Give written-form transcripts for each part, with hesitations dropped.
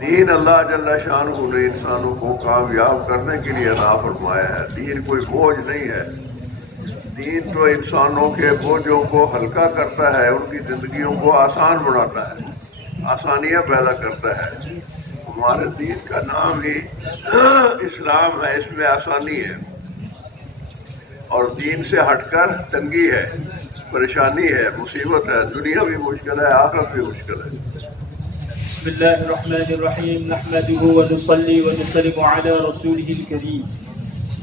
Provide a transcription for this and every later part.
दीन अल्लाह जल्ला शानहू ने इंसानों को कामयाब करने के लिए अता फरमाया है। दीन कोई बोझ नहीं है। दीन तो इंसानों के बोझों को हल्का करता है, उनकी जिंदगियों को आसान बनाता है, आसानियां पैदा करता है। हमारे दीन का नाम ही इस्लाम है, इसमें आसानी है। और दीन से हटकर तंगी है, परेशानी है, मुसीबत है, दुनिया भी मुश्किल है, आखिरत भी मुश्किल है। Bismillahirrahmanirrahim. Nahmaduhu wa nusalli wa nusallimu ala rasulihil karim.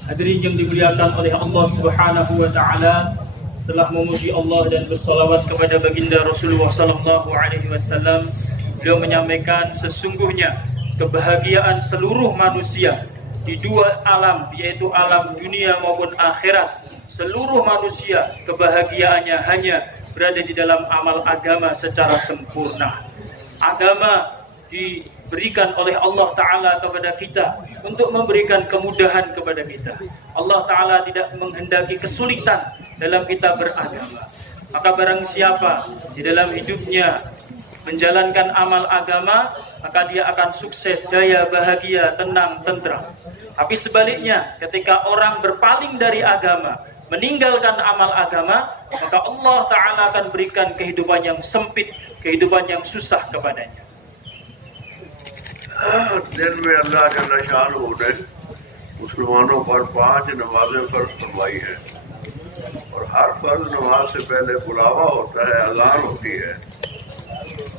Hadirin yang dimuliakan oleh Allah Subhanahu wa taala, setelah memuji Allah dan bersalawat kepada baginda Rasulullah sallallahu alaihi wasallam, beliau menyampaikan sesungguhnya kebahagiaan seluruh manusia di dua alam, yaitu alam dunia maupun akhirat. Seluruh manusia kebahagiaannya hanya berada di dalam amal agama secara sempurna. Agama diberikan oleh Allah Ta'ala kepada kita untuk memberikan kemudahan kepada kita. Allah Ta'ala tidak menghendaki kesulitan dalam kita beragama. Maka barang siapa di dalam hidupnya menjalankan amal agama, maka dia akan sukses, jaya, bahagia, tenang, tentram. Tapi sebaliknya, ketika orang berpaling dari agama, meninggalkan amal agama, maka Allah Ta'ala akan berikan kehidupan yang sempit, kehidupan yang susah kepadanya. दिन में अल्लाह जल्ला शानहू ने मुसलमानों पर 5 नमाजें फर्ज फरमाई है, और हर फर्ज नमाज से पहले बुलावा होता है, अज़ान होती है।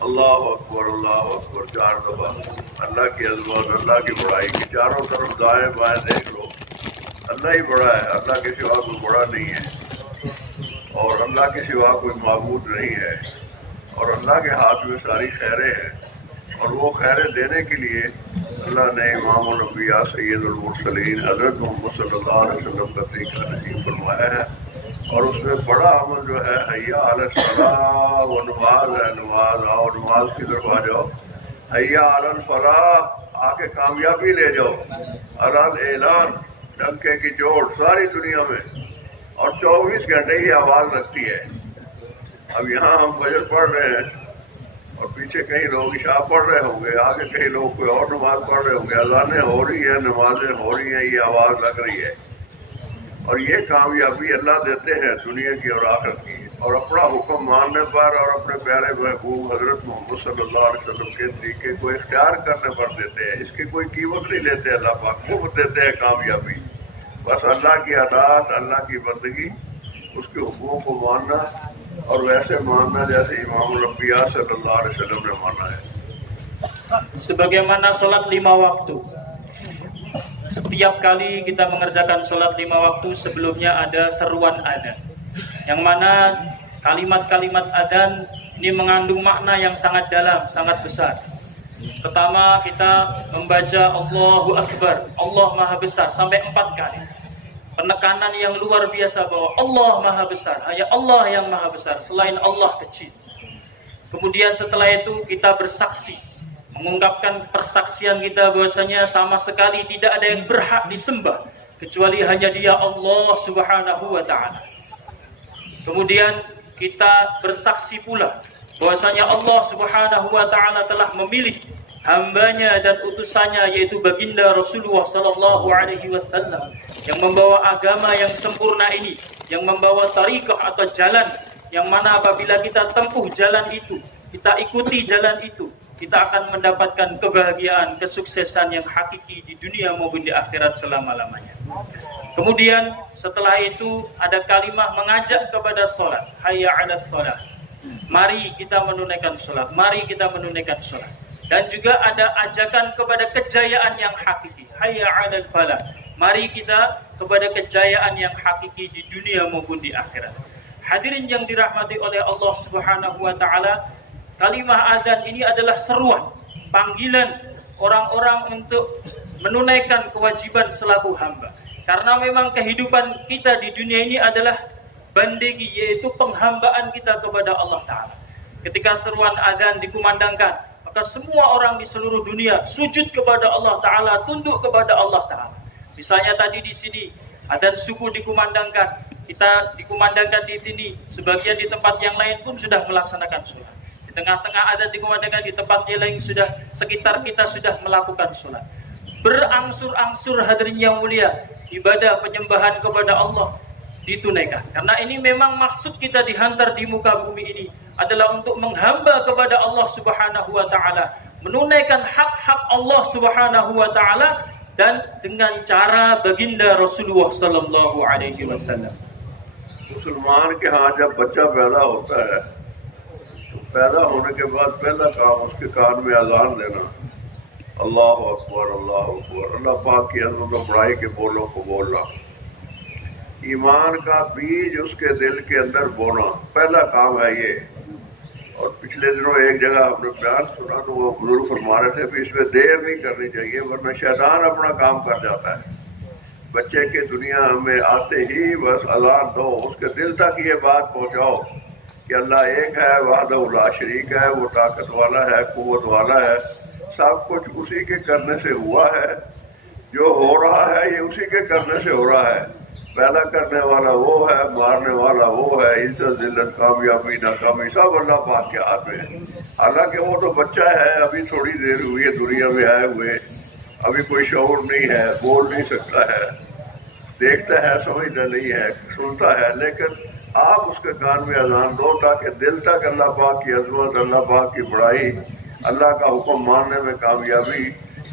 अल्लाह अकबर 4 दफा। अल्लाह की अज़मत, अल्लाह की बड़ाई की चारों तरफ दाएं बाएं देख लो, अल्लाह ही बड़ा है, अल्लाह के सिवा कोई बड़ा नहीं है, और अल्लाह के सिवा कोई माबूद नहीं है, और अल्लाह के हाथ में सारी खैरें हैं। और वो खैरें देने के लिए अल्लाह ने इमामुल अंबिया सय्यदुल मुरसलीन हज़रत मोहम्मद सल्लल्लाहु अलैहि वसल्लम का तरीका नसीब फरमाया है। और उसमें बड़ा अमल जो है हय्या अलस फलाह, वो नमाज है। नमाज आओ, नमाज की तरफ आ जाओ। हय्या अलल फलाह, आके कामयाबी ले जाओ। अलल ऐलान, डंके की जोड़ सारी दुनिया में, और 24 घंटे ही आवाज़ लगती है। अब यहाँ हम फजर पढ़ रहे हैं, और पीछे कहीं लोग इशा पढ़ रहे होंगे, आगे कहीं लोग कोई और नमाज पढ़ रहे होंगे। अज़ानें हो रही हैं, नमाजें हो रही हैं, ये आवाज़ लग रही है। और ये कामयाबी अल्लाह देते हैं दुनिया की और आखिरत की। और अपना हुक्म मानने पर और अपने प्यारे महबूब हज़रत मोहम्मद सल्लल्लाहु अलैहि वसल्लम के तरीके को इख्तियार करने पर देते हैं। इसकी कोई कीमत नहीं लेते अल्लाह पाक, मुफ्त देते हैं कामयाबी। बस अल्लाह की अताअत, अल्लाह की बंदगी, उसके हुक्मों को मानना, और वैसे मानना जैसे इमामुल अंबिया सल्लल्लाहु अलैहि वसल्लम ने माना है। Sebagaimana sholat 5 waktu, setiap kali kita mengerjakan sholat 5 waktu, sebelumnya ada seruan adzan, yang mana kalimat-kalimat adzan ini mengandung makna yang sangat dalam, sangat besar. Pertama, kita membaca Allahu Akbar, Allah Maha Besar, sampai 4 kali. Penekanan yang luar biasa bahwa Allah Maha Besar, hanya Allah yang Maha Besar, selain Allah kecil. Kemudian setelah itu kita bersaksi, mengungkapkan persaksian kita bahwasanya sama sekali tidak ada yang berhak disembah kecuali hanya Dia, Allah Subhanahu wa taala. Kemudian kita bersaksi pula bahwasanya Allah Subhanahu wa taala telah memilih hambanya dan utusannya, yaitu baginda Rasulullah sallallahu alaihi wasallam, yang membawa agama yang sempurna ini, yang membawa tariqah atau jalan yang mana apabila kita tempuh jalan itu, kita ikuti jalan itu, kita akan mendapatkan kebahagiaan, kesuksesan yang hakiki di dunia maupun di akhirat selama-lamanya. Kemudian setelah itu ada kalimah mengajak kepada sholat, hayya 'alas sholat. Mari kita menunaikan sholat, mari kita menunaikan sholat. Dan juga ada ajakan kepada kejayaan yang hakiki, hayya 'alal falah. Mari kita kepada kejayaan yang hakiki di dunia maupun di akhirat. Hadirin yang dirahmati oleh Allah Subhanahu wa taala, kalimah azan ini adalah seruan, panggilan orang-orang untuk menunaikan kewajiban selaku hamba. Karena memang kehidupan kita di dunia ini adalah bandegi, yaitu penghambaan kita kepada Allah Ta'ala. Ketika seruan azan dikumandangkan, maka semua orang di seluruh dunia sujud kepada Allah Ta'ala, tunduk kepada Allah Ta'ala. Misalnya tadi di sini adzan subuh dikumandangkan, kita dikumandangkan di sini, sebagian di tempat yang lain pun sudah melaksanakan sholat. Di tengah-tengah adzan dikumandangkan, di tempatnya lain sudah sekitar kita sudah melakukan sholat. Berangsur-angsur hadirin yang mulia, ibadah penyembahan kepada Allah ditunaikan. Karena ini memang maksud kita dihantar di muka bumi ini adalah untuk menghamba kepada Allah Subhanahu wa taala, menunaikan hak-hak Allah Subhanahu wa taala dan dengan cara baginda Rasulullah sallallahu alaihi wasallam. मुसलमान के यहाँ जब बच्चा पैदा होता है तो पैदा होने के बाद पहला काम उसके कान में अजान देना, अल्लाह अकबर, अल्लाह पाक की अज़मत और बड़ाई के बोलों को बोलना, ईमान का बीज उसके दिल के अंदर बोना, पहला काम है ये। और पिछले दिनों एक जगह हमने बयान सुना तो वो बुजुर्ग फरमा रहे थे कि इसमें देर नहीं करनी चाहिए वरना शैतान अपना काम कर जाता है। बच्चे के दुनिया में आते ही बस अज़ान दो, उसके दिल तक ये बात पहुंचाओ कि अल्लाह एक है, वहदहू ला शरीक है, वो ताकत वाला है, कुव्वत वाला है, सब कुछ उसी के करने से हुआ है, जो हो रहा है ये उसी के करने से हो रहा है, पैदा करने वाला वो है, मारने वाला वो है, इज्जत जिल्लत कामयाबी नाकामी सब अल्लाह पाक के हाथ में है। हालांकि वो तो बच्चा है, अभी थोड़ी देर हुई है दुनिया में आए हुए, अभी कोई शऊर नहीं है, बोल नहीं सकता है, देखता है, समझता नहीं है, सुनता है, लेकिन आप उसके कान में अजान दो ताकि दिल तक अल्लाह पाक की अज़मत, अल्लाह पाक की बड़ाई, अल्लाह का हुक्म मानने में कामयाबी,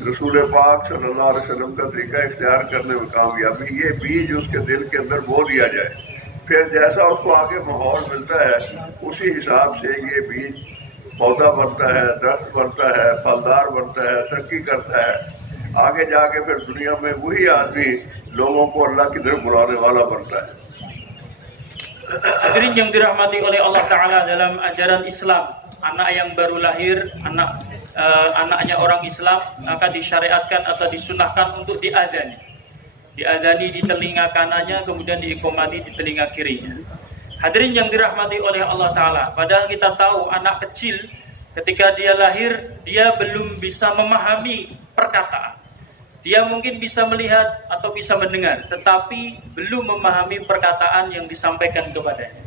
रसूल पाक सल्लल्लाहु अलैहि वसल्लम का तरीका इख्तियार करने में कामयाबी, ये बीज उसके दिल के अंदर बो दिया जाए। फिर जैसा उसको आगे माहौल मिलता है उसी हिसाब से ये बीज पौधा बनता है, दरख्त बनता है, फलदार बनता है, तरक्की करता है, आगे जाके फिर दुनिया में वही आदमी लोगों को अल्लाह की तरफ बुलाने वाला बनता है। Hadirin yang dirahmati oleh Allah Ta'ala, dalam ajaran Islam, anak yang baru lahir, anaknya orang Islam akan disyariatkan atau disunahkan untuk diadzani. Diadzani di telinga kanannya, kemudian diiqomati di telinga kirinya. Hadirin yang dirahmati oleh Allah Ta'ala, padahal kita tahu anak kecil ketika dia lahir, dia belum bisa memahami perkataan. Dia mungkin bisa melihat atau bisa mendengar, tetapi belum memahami perkataan yang disampaikan kepadanya.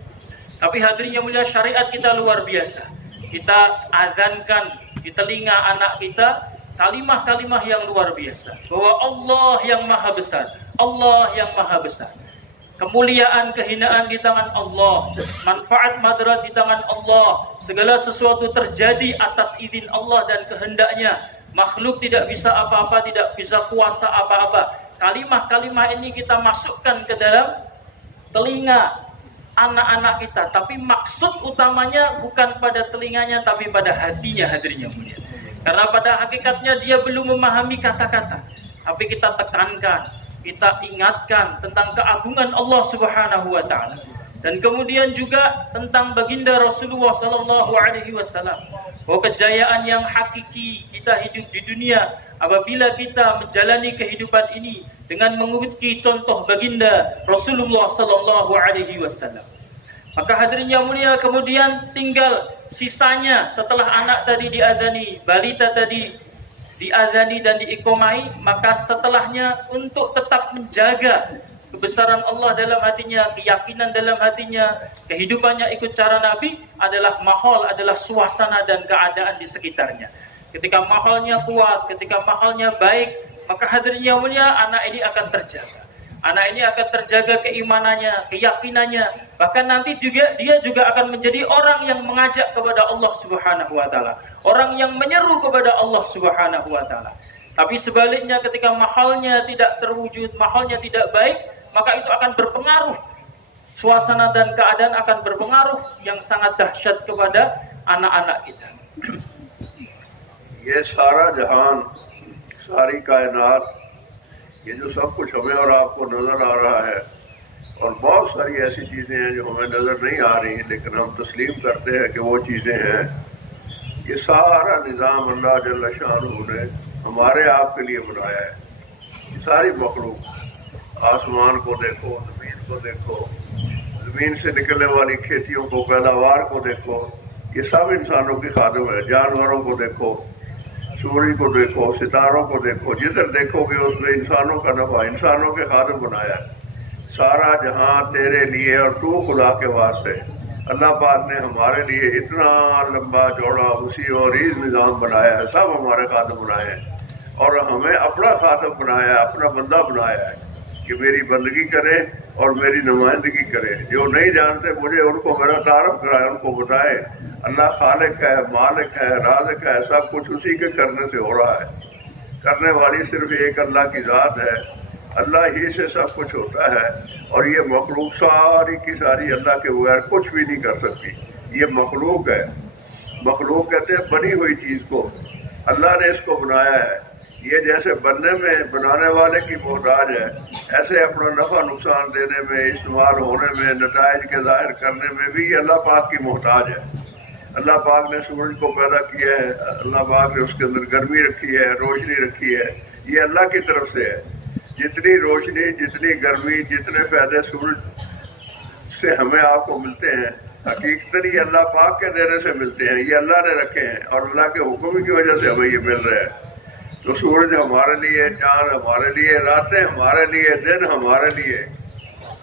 Tapi hadirin yang mulia, syariat kita luar biasa. Kita azankan di telinga anak kita kalimah-kalimah yang luar biasa, bahwa Allah yang maha besar, Allah yang maha besar. Kemuliaan, kehinaan di tangan Allah, manfaat, madarat di tangan Allah. Segala sesuatu terjadi atas izin Allah dan kehendaknya. Makhluk tidak bisa apa-apa, tidak bisa kuasa apa-apa. Kalimah-kalimah ini kita masukkan ke dalam telinga anak-anak kita, tapi maksud utamanya bukan pada telinganya tapi pada hatinya, hadirin yang mulia. Karena pada hakikatnya dia belum memahami kata-kata, tapi kita tekankan, kita ingatkan tentang keagungan Allah Subhanahu wa taala. Dan kemudian juga tentang baginda Rasulullah sallallahu alaihi wasallam, bahwa kejayaan yang hakiki kita hidup di dunia apabila kita menjalani kehidupan ini dengan mengikuti contoh baginda Rasulullah sallallahu alaihi wasallam. Maka hadirin yang mulia, kemudian tinggal sisanya setelah anak tadi diadzani, balita tadi diadzani dan diiqomai, maka setelahnya untuk tetap menjaga kebesaran Allah dalam hatinya, keyakinan dalam hatinya, kehidupannya ikut cara Nabi adalah mahol, adalah suasana dan keadaan di sekitarnya. Ketika maholnya kuat, ketika maholnya baik, maka hadirin yang mulia, anak ini akan terjaga. Anak ini akan terjaga keimanannya, keyakinannya, bahkan nanti juga dia juga akan menjadi orang yang mengajak kepada Allah Subhanahu wa taala, orang yang menyeru kepada Allah Subhanahu wa taala. Tapi sebaliknya, ketika mahalnya tidak terwujud, mahalnya tidak baik, maka itu akan berpengaruh, suasana dan keadaan akan berpengaruh yang sangat dahsyat kepada anak-anak kita. ये सारा जहान, सारी कायनात, ये जो सब कुछ हमें और आपको नजर आ रहा है, और बहुत सारी ऐसी चीजें हैं जो हमें नजर नहीं आ रही लेकिन हम तस्लीम करते हैं कि वो चीजें हैं, ये सारा निज़ाम अल्लाह जल्ल शानहू ने हमारे आपके लिए बनाया है। ये सारी मखलूक, आसमान को देखो, जमीन को देखो, जमीन से निकलने वाली खेतियों को, पैदावार को देखो, ये सब इंसानों की खादम है। जानवरों को देखो, सूर्य को देखो, सितारों को देखो, जिधर देखोगे उसमें इंसानों का नफा, इंसानों के खादम बनाया है। सारा जहां तेरे लिए और तू खुदा के वास्ते, अल्लाह पाक ने हमारे लिए इतना लंबा चौड़ा उसी और ईज निज़ाम बनाया है, सब हमारे खादम बनाए हैं और हमें अपना खादम बनाया है, अपना बंदा बनाया है कि मेरी बंदगी करे और मेरी नुमाइंदगी करे। जो नहीं जानते मुझे उनको मेरा तारफ कराए, उनको बताए अल्लाह खालिक है, मालिक है, राज़िक है, सब कुछ उसी के करने से हो रहा है। करने वाली सिर्फ एक अल्लाह की ज़ात है, अल्लाह ही से सब कुछ होता है और ये मखलूक सारी की सारी अल्लाह के बगैर कुछ भी नहीं कर सकती। ये मखलूक है, मखलूक कहते हैं बनी हुई चीज़ को, अल्लाह ने इसको बनाया है। ये जैसे बनने में बनाने वाले की मोहताज है, ऐसे अपना नफ़ा नुकसान देने में, इस्तेमाल होने में, नताइज के ज़ाहिर करने में भी ये अल्लाह पाक की मोहताज है। अल्लाह पाक ने सूरज को पैदा किया है, अल्लाह पाक ने उसके अंदर गर्मी रखी है, रोशनी रखी है, ये अल्लाह की तरफ से है। जितनी रोशनी, जितनी गर्मी, जितने फायदे सूरज से हमें आपको मिलते हैं, हकीकतन ये अल्लाह पाक के देने से मिलते हैं, ये अल्लाह ने रखे हैं और अल्लाह के हुक्म की वजह से हमें ये मिल रहा है। तो सूरज हमारे लिए, चांद हमारे लिए, रातें हमारे लिए, दिन हमारे लिए,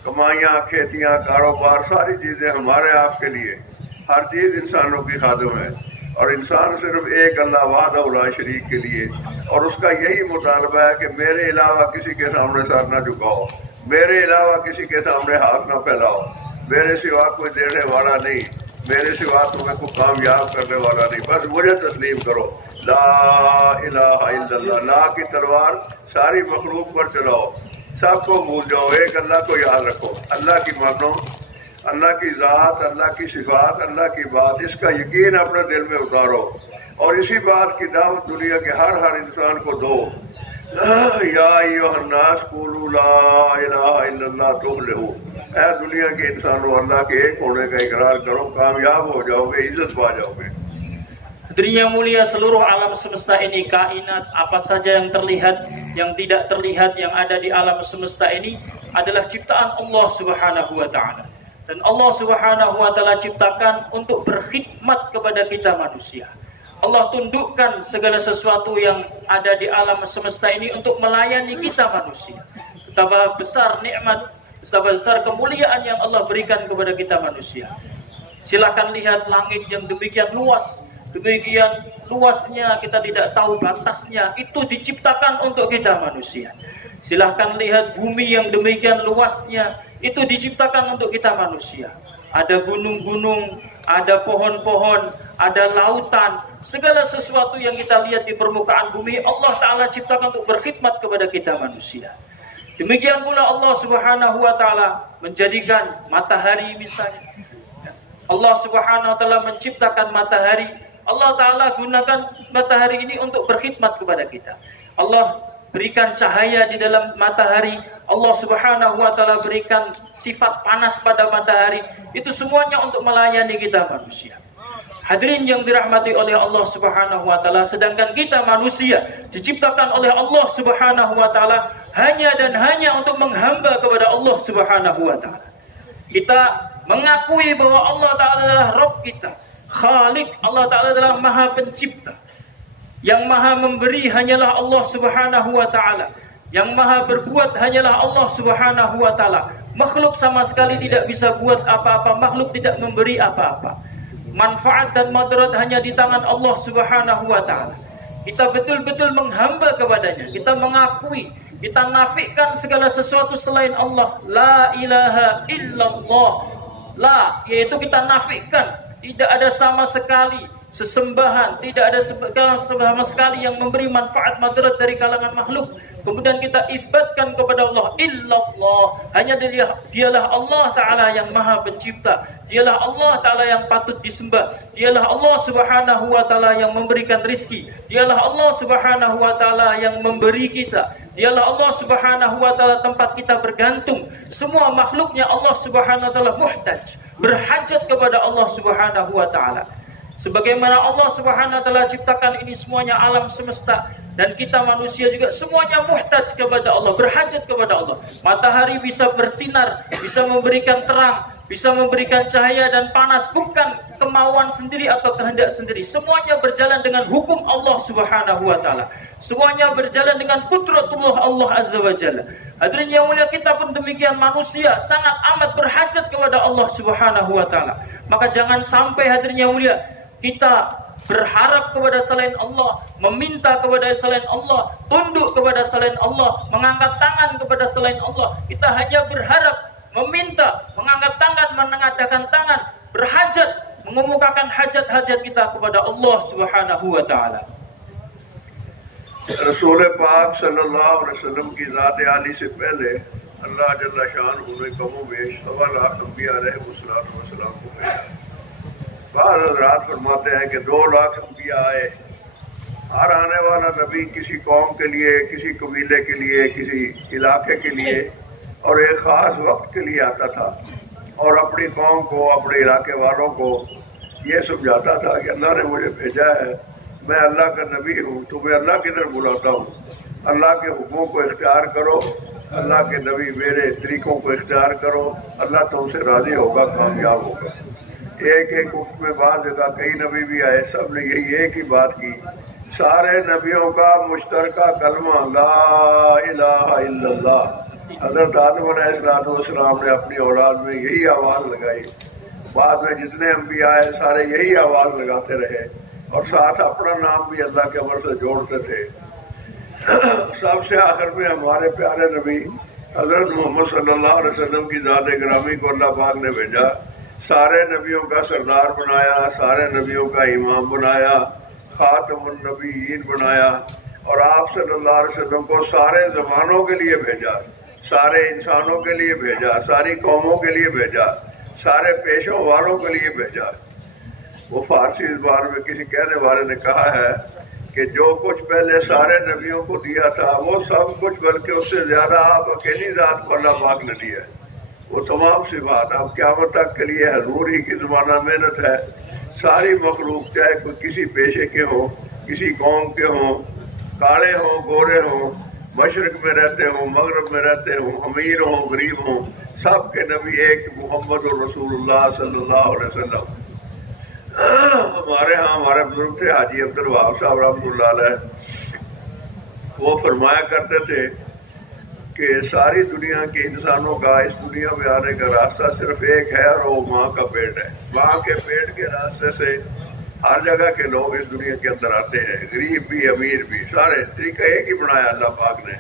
कमाइयाँ, खेतियाँ, कारोबार, सारी चीज़ें हमारे आपके लिए, हर चीज़ इंसानों की खादम है और इंसान सिर्फ एक अल्लाह वाहदहू ला शरीक के लिए, और उसका यही मुतालबा है कि मेरे अलावा किसी के सामने सर न झुकाओ, मेरे अलावा किसी के सामने हाथ न फैलाओ, मेरे सिवा कोई देने वाला नहीं, मेरे सिवा तुम्हें को कामयाब करने वाला नहीं, बस मुझे तस्लीम करो। ला इलाहा इल्लल्लाह, ला की तलवार सारी मखलूक पर चलाओ, सबको भूल जाओ, एक अल्लाह को याद रखो, अल्लाह की मानो, अल्लाह की ज़ात, अल्लाह की सिफात, अल्लाह की बात, इसका यकीन अपने दिल में उतारो और इसी बात की दावत दुनिया के हर इंसान को दो। या अय्युहन्नास क़ूलू ला इलाहा इल्लल्लाह तुफ़्लिहू, ऐ दुनिया के इंसानों अल्लाह के एक होने का इकरार करो, कामयाब हो जाओगे, इज्जत पा जाओगे। Hadirin yang mulia, seluruh alam semesta ini, kainat apa saja yang terlihat, yang tidak terlihat, yang ada di alam semesta ini adalah ciptaan Allah Subhanahu wa taala. Dan Allah Subhanahu wa taala ciptakan untuk berkhidmat kepada kita manusia. Allah tundukkan segala sesuatu yang ada di alam semesta ini untuk melayani kita manusia. Betapa besar nikmat, betapa besar kemuliaan yang Allah berikan kepada kita manusia. Silakan lihat langit yang demikian luas, demikian luasnya, kita tidak tahu batasnya, itu diciptakan untuk kita manusia. Silahkan lihat bumi yang demikian luasnya, itu diciptakan untuk kita manusia. Ada gunung-gunung, ada pohon-pohon, ada lautan, segala sesuatu yang kita lihat di permukaan bumi, Allah Ta'ala ciptakan untuk berkhidmat kepada kita manusia. Demikian pula Allah Subhanahu wa Ta'ala menjadikan matahari misalnya. Allah Subhanahu wa Ta'ala menciptakan matahari. Allah Ta'ala gunakan matahari ini untuk berkhidmat kepada kita. Allah berikan cahaya di dalam matahari. Allah Subhanahu wa Ta'ala berikan sifat panas pada matahari. Itu semuanya untuk melayani kita manusia. Hadirin yang dirahmati oleh Allah Subhanahu wa Ta'ala, sedangkan kita manusia diciptakan oleh Allah Subhanahu wa Ta'ala hanya dan hanya untuk menghamba kepada Allah Subhanahu wa Ta'ala. Kita mengakui bahwa Allah Ta'ala adalah Rabb kita, Khalik. Allah Ta'ala adalah Maha Pencipta. Yang Maha memberi hanyalah Allah Subhanahu wa Ta'ala. Yang Maha berbuat hanyalah Allah Subhanahu wa Ta'ala. Makhluk sama sekali tidak bisa buat apa-apa, makhluk tidak memberi apa-apa. Manfaat dan madarat hanya di tangan Allah Subhanahu wa Ta'ala. Kita betul-betul menghamba kepadanya. Kita mengakui, kita nafikan segala sesuatu selain Allah. La ilaha illallah. La, yaitu kita nafikan, tidak ada sama sekali sesembahan, tidak ada sama sekali yang memberi manfaat madarat dari kalangan makhluk. Kemudian kita ifatkan kepada Allah, illallah, hanya dialah Allah Ta'ala yang Maha Pencipta, dialah Allah Ta'ala yang patut disembah, dialah Allah Subhanahu wa Ta'ala yang memberikan rizki, dialah Allah Subhanahu wa Ta'ala yang memberi kita, dialah Allah Subhanahu wa Ta'ala tempat kita bergantung. Semua makhluknya Allah Subhanahu wa Ta'ala muhtaj, berhajat kepada Allah Subhanahu wa Ta'ala. Sebagaimana Allah Subhanahu wa Ta'ala ciptakan ini semuanya alam semesta, dan kita manusia juga semuanya muhtaj kepada Allah, berhajat kepada Allah. Matahari bisa bersinar, bisa memberikan terang, bisa memberikan cahaya dan panas, bukan kemauan sendiri atau kehendak sendiri. Semuanya berjalan dengan hukum Allah Subhanahu wa taala. Semuanya berjalan dengan qudratullah Allah Azza wa Jalla. Hadirin yang mulia, kita pun demikian, manusia sangat amat berhajat kepada Allah Subhanahu wa taala. Maka jangan sampai hadirin yang mulia kita berharap kepada selain Allah, meminta kepada selain Allah, tunduk kepada selain Allah, mengangkat tangan kepada selain Allah. Kita hanya berharap, meminta, mengangkat tangan, menengadahkan tangan, berhajat, mengemukakan hajat-hajat kita kepada Allah Subhanahu wa taala. रसूल पाक सल्लल्लाहु अलैहि वसल्लम की ज़ात आली से पहले अल्लाह जल्ला शान ने कमो बेश 1.25 लाख अंबिया अलैहिस्सलाम को भेजा। बाद हज़रात फरमाते हैं कि 2 लाख अंबिया आए। हर आने वाला नबी किसी कौम के लिए, किसी कबीले के लिए, किसी इलाके के लिए और एक ख़ास वक्त के लिए आता था और अपनी कौम को, अपने इलाके वालों को ये समझाता था कि अल्लाह ने मुझे भेजा है, मैं अल्लाह का नबी हूँ, तुम्हें अल्लाह की तरफ बुलाता हूँ, अल्लाह के हुक्मों को इख्तियार करो, अल्लाह के नबी मेरे तरीक़ों को इख्तियार करो, अल्लाह तुमसे राज़ी होगा, कामयाब होगा। एक एक वक्त में बाद जगह कई नबी भी आए, सब ने यही एक ही बात की। सारे नबियों का मुश्तरका कलमा ला इलाहा इल्लल्लाह। हज़रत आदम अलैहिस्सलाम ने अपनी औलाद में यही आवाज़ लगाई। बाद में जितने अंबिया आए सारे यही आवाज़ लगाते रहे और साथ अपना नाम भी अल्लाह के अमर से जोड़ते थे। सबसे आखिर में हमारे प्यारे नबी हज़रत मोहम्मद सल्लल्लाहु अलैहि वसल्लम की ज़ात गिरामी को अल्लाह पाक ने भेजा, सारे नबियों का सरदार बनाया, सारे नबियों का इमाम बनाया, खातमुन नबीयीन बनाया और आप सल्लल्लाहु अलैहि वसल्लम को सारे ज़मानों के लिए भेजा, सारे इंसानों के लिए भेजा, सारी कौमों के लिए भेजा, सारे पेशों वालों के लिए भेजा। वो फारसी ज़बान में किसी कहने वाले ने कहा है कि जो कुछ पहले सारे नबियों को दिया था वो सब कुछ, बल्कि उससे ज़्यादा आप अकेली ज़ात को अल्लाह पाक ने दिया है। वो तमाम सिफात अब क़यामत तक के लिए हजूर ही की ज़माना मेहनत है। सारी मखलूक चाहे कोई किसी पेशे के हों, किसी कौम के हों, काले हों, गोरे हों, मशरक़ में रहते हों, मगरब में रहते हों, अमीर हों, गरीब हों, सब के नबी एक मोहम्मद रसूलुल्लाह सल्लल्लाहु अलैहि वसल्लम। हमारे यहाँ हमारे बुजुर्ग थे हाजी अब्दुल वहाब साहब रहमतुल्लाह अलैह, वो फरमाया करते थे कि सारी दुनिया के इंसानों का इस दुनिया में आने का रास्ता सिर्फ एक है और वो माँ का पेट है। माँ के पेट के रास्ते से हर जगह के लोग इस दुनिया के अंदर आते हैं, गरीब भी अमीर भी, सारे तरीका एक ही बनाया अल्लाह पाक ने।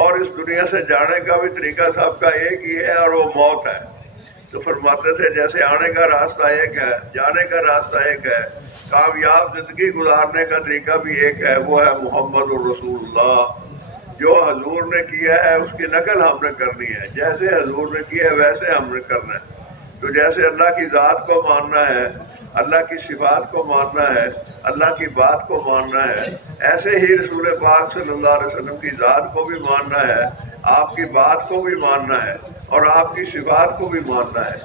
और इस दुनिया से जाने का भी तरीका सबका एक ही है और वो मौत है। तो फरमाते थे जैसे आने का रास्ता एक है, जाने का रास्ता एक है, कामयाब जिंदगी गुजारने का तरीका भी एक है, वो है मोहम्मद रसूलुल्लाह। जो हजूर ने किया है उसकी नकल हमने करनी है, जैसे हजूर ने किया है वैसे हमने करना है। तो जैसे अल्लाह की ज़ात को मानना है, अल्लाह की सिफात को मानना है, अल्लाह की बात को मानना है, ऐसे ही रसूल पाक सल्लल्लाहु अलैहि वसल्लम की ज़ात को भी मानना है, आपकी बात को भी मानना है और आपकी सिफात को भी मानना है।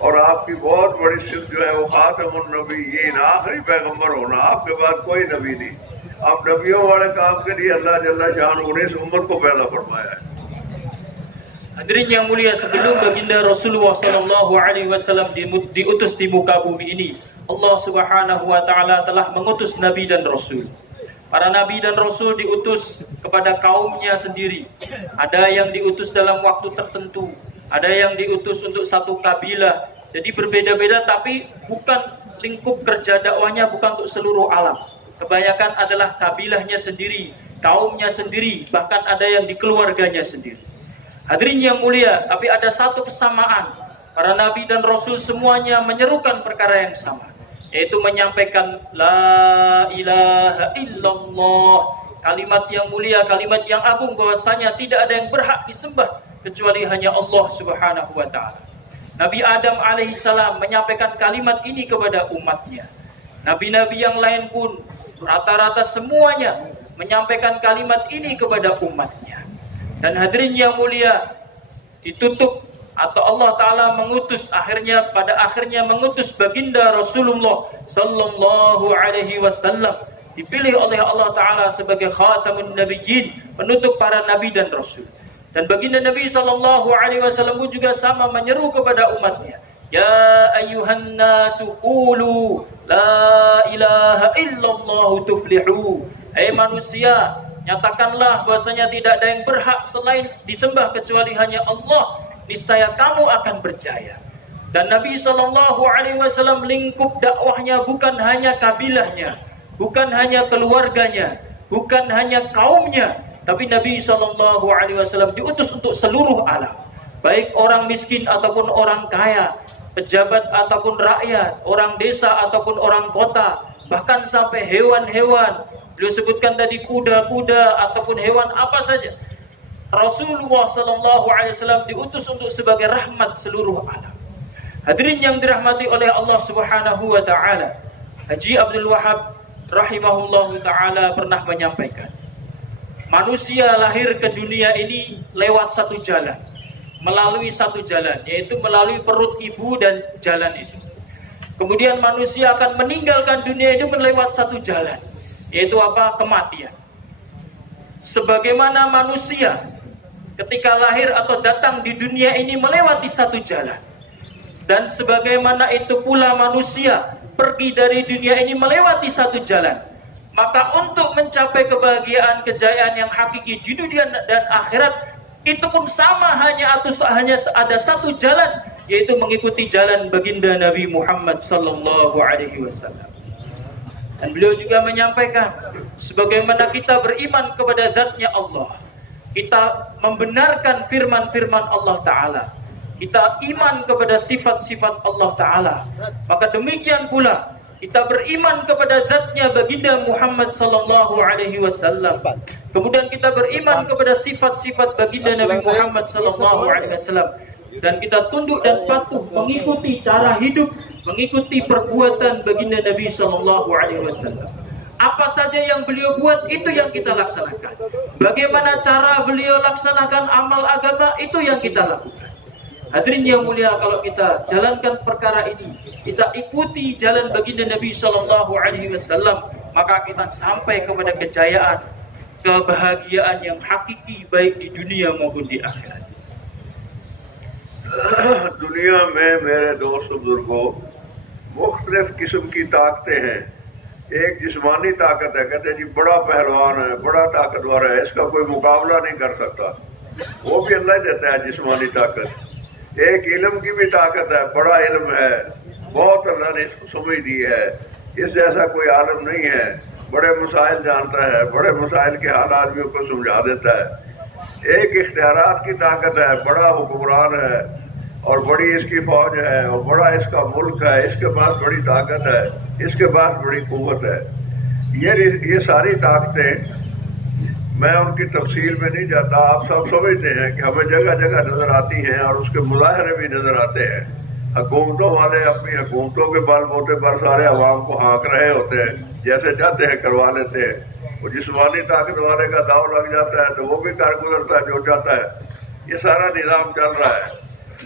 और आपकी बहुत बड़ी सिफ़त जो है वो खातमुन नबीयीन, आखिरी पैगम्बर होना, आपके बाद कोई नबी नहीं। अब नबियों वाले काम के लिए अल्लाह जल्ला शान ने इस उम्मत को पैदा फरमाया है। Hadirin yang mulia, sebelum baginda Rasulullah sallallahu alaihi wasallam diutus di muka bumi ini, Allah Subhanahu wa taala telah mengutus nabi dan rasul. Para nabi dan rasul diutus kepada kaumnya sendiri. Ada yang diutus dalam waktu tertentu, ada yang diutus untuk satu kabilah. Jadi berbeda-beda, tapi bukan lingkup kerja dakwahnya bukan untuk seluruh alam. Kebanyakan adalah kabilahnya sendiri, kaumnya sendiri, bahkan ada yang di keluarganya sendiri. Hadirin yang mulia, tapi ada satu kesamaan. Para nabi dan rasul semuanya menyerukan perkara yang sama, yaitu menyampaikan la ilaha illallah, kalimat yang mulia, kalimat yang agung, bahwasanya tidak ada yang berhak disembah kecuali hanya Allah Subhanahu wa taala. Nabi Adam alaihissalam menyampaikan kalimat ini kepada umatnya. Nabi-nabi yang lain pun rata-rata semuanya menyampaikan kalimat ini kepada umatnya. Dan hadirin yang mulia, ditutup atau Allah Ta'ala mengutus, pada akhirnya mengutus baginda Rasulullah Sallallahu Alaihi Wasallam, dipilih oleh Allah Ta'ala sebagai khatamun nabiyyin, penutup para nabi dan rasul. Dan baginda Nabi Sallallahu Alaihi Wasallam juga sama menyeru kepada umatnya, Ya ayyuhan nasu qulu la ilaha illallah tuflihu. Hai manusia, nyatakanlah bahwasanya tidak ada yang berhak selain disembah kecuali hanya Allah, niscaya kamu akan berjaya. Dan Nabi SAW lingkup dakwahnya bukan hanya kabilahnya, bukan hanya keluarganya, bukan hanya kaumnya, tapi Nabi SAW diutus untuk seluruh alam, baik orang miskin ataupun orang kaya, pejabat ataupun rakyat, orang desa ataupun orang kota, bahkan sampai hewan-hewan. Beliau sebutkan tadi kuda-kuda ataupun hewan apa saja. Rasulullah SAW diutus untuk sebagai rahmat seluruh alam. Hadirin yang dirahmati oleh Allah Subhanahu wa taala, Haji Abdul Wahab rahimahullahu taala pernah menyampaikan, manusia lahir ke dunia ini lewat satu jalan, melalui satu jalan, yaitu melalui perut ibu dan jalan itu. Kemudian manusia akan meninggalkan dunia itu melewat satu jalan, yaitu apa? Kematian. Sebagaimana manusia ketika lahir atau datang di dunia ini melewati satu jalan, dan sebagaimana itu pula manusia pergi dari dunia ini melewati satu jalan, maka untuk mencapai kebahagiaan, kejayaan yang hakiki di dunia dan akhirat, itu pun sama, hanya ada satu jalan, yaitu mengikuti jalan baginda Nabi Muhammad sallallahu alaihi wasallam. Dan beliau juga menyampaikan, sebagaimana kita beriman kepada zatnya Allah, kita membenarkan firman-firman Allah Ta'ala, kita iman kepada sifat-sifat Allah Ta'ala, maka demikian pula kita beriman kepada zatnya baginda Muhammad sallallahu alaihi wasallam. Kemudian kita beriman kepada sifat-sifat baginda Nabi Muhammad sallallahu alaihi wasallam, dan kita tunduk dan patuh mengikuti cara hidup, mengikuti perbuatan baginda Nabi sallallahu alaihi wasallam. Apa saja yang beliau buat, itu yang kita laksanakan. Bagaimana cara beliau laksanakan amal agama, itu yang kita lakukan. Hadirin yang mulia, kalau kita jalankan perkara ini, kita ikuti jalan baginda Nabi sallallahu alaihi wasallam, maka kita sampai kepada kejayaan, kebahagiaan yang hakiki baik di dunia maupun di akhirat. दुनिया में मेरे दोस्त बुजुर्गों मुख्तलिफ किस्म की ताकतें हैं। एक जिस्मानी ताकत है, कहते हैं जी बड़ा पहलवान है, बड़ा ताकतवर है, इसका कोई मुकाबला नहीं कर सकता, वो भी अल्लाह ही देता है जिस्मानी ताकत। एक इल्म की भी ताकत है, बड़ा इल्म है, बहुत अल्लाह ने इसको समझ दी है, इस जैसा कोई आलम नहीं है, बड़े मसाइल जानता है, बड़े मसाइल के हाल आदमियों को समझा देता है। एक इख्तियारात की ताकत है, बड़ा हुक्मरान है और बड़ी इसकी फौज है और बड़ा इसका मुल्क है, इसके पास बड़ी ताकत है, इसके पास बड़ी कुव्वत है। ये सारी ताकतें, मैं उनकी तफसील में नहीं जाता, आप सब समझते हैं कि हमें जगह जगह नजर आती हैं और उसके मुजाहरे भी नजर आते हैं। हुकूमतों वाले अपनी हुकूमतों के बलबूते पर सारे अवाम को हाँक रहे होते हैं, जैसे चाहते हैं करवा लेते हैं। वो जिस्मानी ताकत वाले का दाव लग जाता है तो वो भी कर गुजरता है जो चाहता है। ये सारा निज़ाम चल रहा है,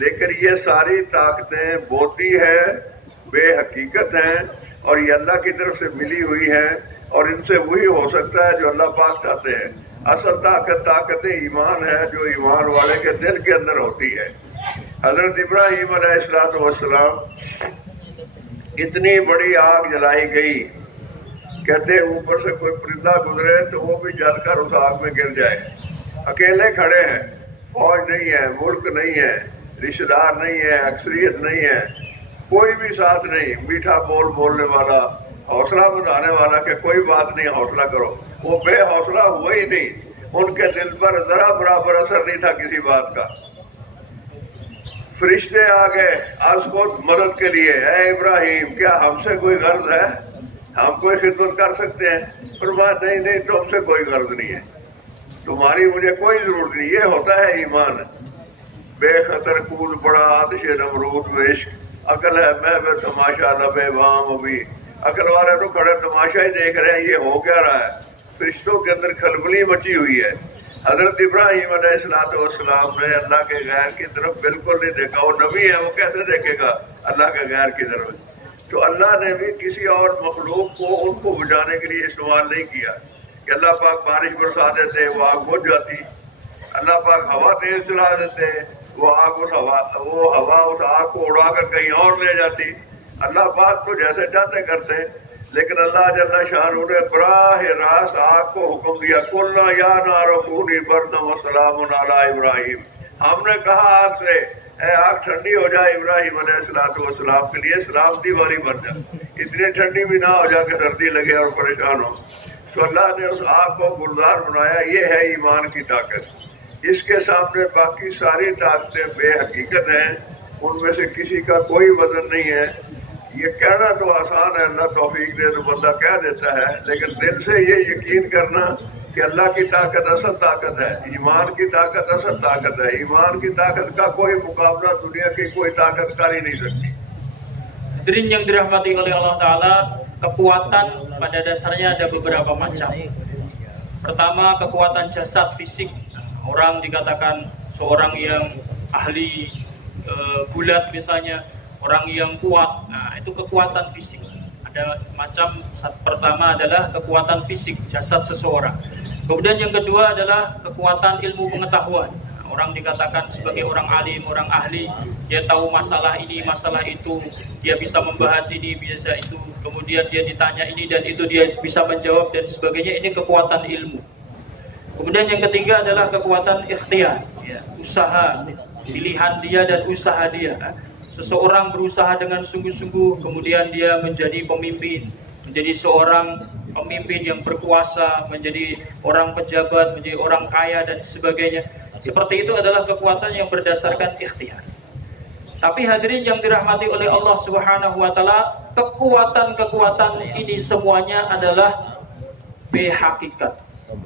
लेकिन ये सारी ताकतें बोती है, बेहकीकत हैं और ये अल्लाह की तरफ से मिली हुई हैं और इनसे वही हो सकता है जो अल्लाह पाक चाहते हैं। असल ताकत ईमान है, जो ईमान वाले के दिल के अंदर होती है। हजरत इब्राहीम अलैहिस्सलाम इतनी बड़ी आग जलाई गई, कहते ऊपर से कोई परिंदा गुजरे तो वो भी जलकर उस आग में गिर जाए। अकेले खड़े हैं, फौज नहीं है, मुल्क नहीं है, रिश्तेदार नहीं है, अक्सरियत नहीं है, कोई भी साथ नहीं, मीठा बोलने वाला, हौसला बढ़ाने वाला कि कोई बात नहीं, हौसला करो। वो बेहौसला हुआ ही नहीं, उनके दिल पर जरा बराबर असर नहीं था किसी बात का। फरिश्ते आ गए आज को मदद के लिए, है इब्राहिम क्या हमसे कोई गर्ज है, हम कोई खिदमत कर सकते हैं? फरमाया नहीं, तुमसे कोई गर्ज नहीं है, तुम्हारी मुझे कोई जरूरत नहीं। ये होता है ईमान। बेखतर कूद पड़ा आतिश नमरूद में इश्क, अकल है मैं तमाशा लबे वाम अभी। अकल वाले तो खड़े तमाशा ही देख रहे हैं, ये हो क्या रहा है। फरिश्तों के अंदर खलबली मची हुई है। हजरत इब्राहीम अलैहिस्सलाम ने अल्लाह के गैर की तरफ बिल्कुल नहीं देखा। वो नबी है, वो कैसे देखेगा अल्लाह के गैर की तरफ? तो अल्लाह ने भी किसी और मखलूक को उनको बुझाने के लिए इस्तेमाल नहीं किया कि अल्लाह पाक बारिश बरसा देते, वो आग बुझ जाती। अल्लाह पाक हवा तेज चला देते, वो हवा उस आग को उड़ाकर कहीं और ले जाती। अल्लाह पाक तो जैसे चाहते करते, लेकिन अल्लाह जल्ला शान ने बराह रास्त आग को हुक्म दिया, कुल्ला या नारो कूनी बरदम व सलामुन अला इब्राहिम। हमने कहा आग से, ए आग ठंडी हो जाए इब्राहिम अलैहिस्सलाम के लिए सलामती वाली बन जा, इतनी ठंडी भी ना हो जा कि सर्दी लगे और परेशान हो। तो अल्लाह ने उस आग को गुलजार बनाया। ये है ईमान की ताकत। इसके सामने बाकी सारी ताकतें बेहकीकत हैं, उनमें से किसी का कोई वजन नहीं है। ये कहना तो आसान है, अल्लाह तौफीक दे तो बंदा कह देता है, लेकिन दिल से ये यकीन करना कि अल्लाह की ताकत असल ताकत है, ईमान की ताकत असल ताकत है। ईमान की ताकत का कोई मुकाबला दुनिया की कोई ताकत कर ही नहीं सकती। Hadirin yang dirahmati oleh Allah Ta'ala, kekuatan pada dasarnya ada beberapa macam. Pertama, kekuatan jasad fisik. Orang dikatakan seorang yang ahli gulat misalnya, orang yang kuat. Nah, itu kekuatan fisik. Ada macam pertama adalah kekuatan fisik jasad seseorang. Kemudian yang kedua adalah kekuatan ilmu pengetahuan. Orang dikatakan sebagai orang alim, orang ahli, dia tahu masalah ini, masalah itu, dia bisa membahas ini, bisa itu, kemudian dia ditanya ini dan itu, dia bisa menjawab dan sebagainya. Ini kekuatan ilmu. Kemudian yang ketiga adalah kekuatan ikhtiar, ya, usaha, pilihan dia dan usaha dia. Seseorang berusaha dengan sungguh-sungguh, kemudian dia menjadi pemimpin, menjadi seorang pemimpin yang berkuasa, menjadi orang pejabat, menjadi orang kaya dan sebagainya. Seperti itu adalah kekuatan yang berdasarkan ikhtiar. Tapi hadirin yang dirahmati oleh Allah Subhanahu wa Ta'ala, kekuatan-kekuatan ini semuanya adalah hakikat,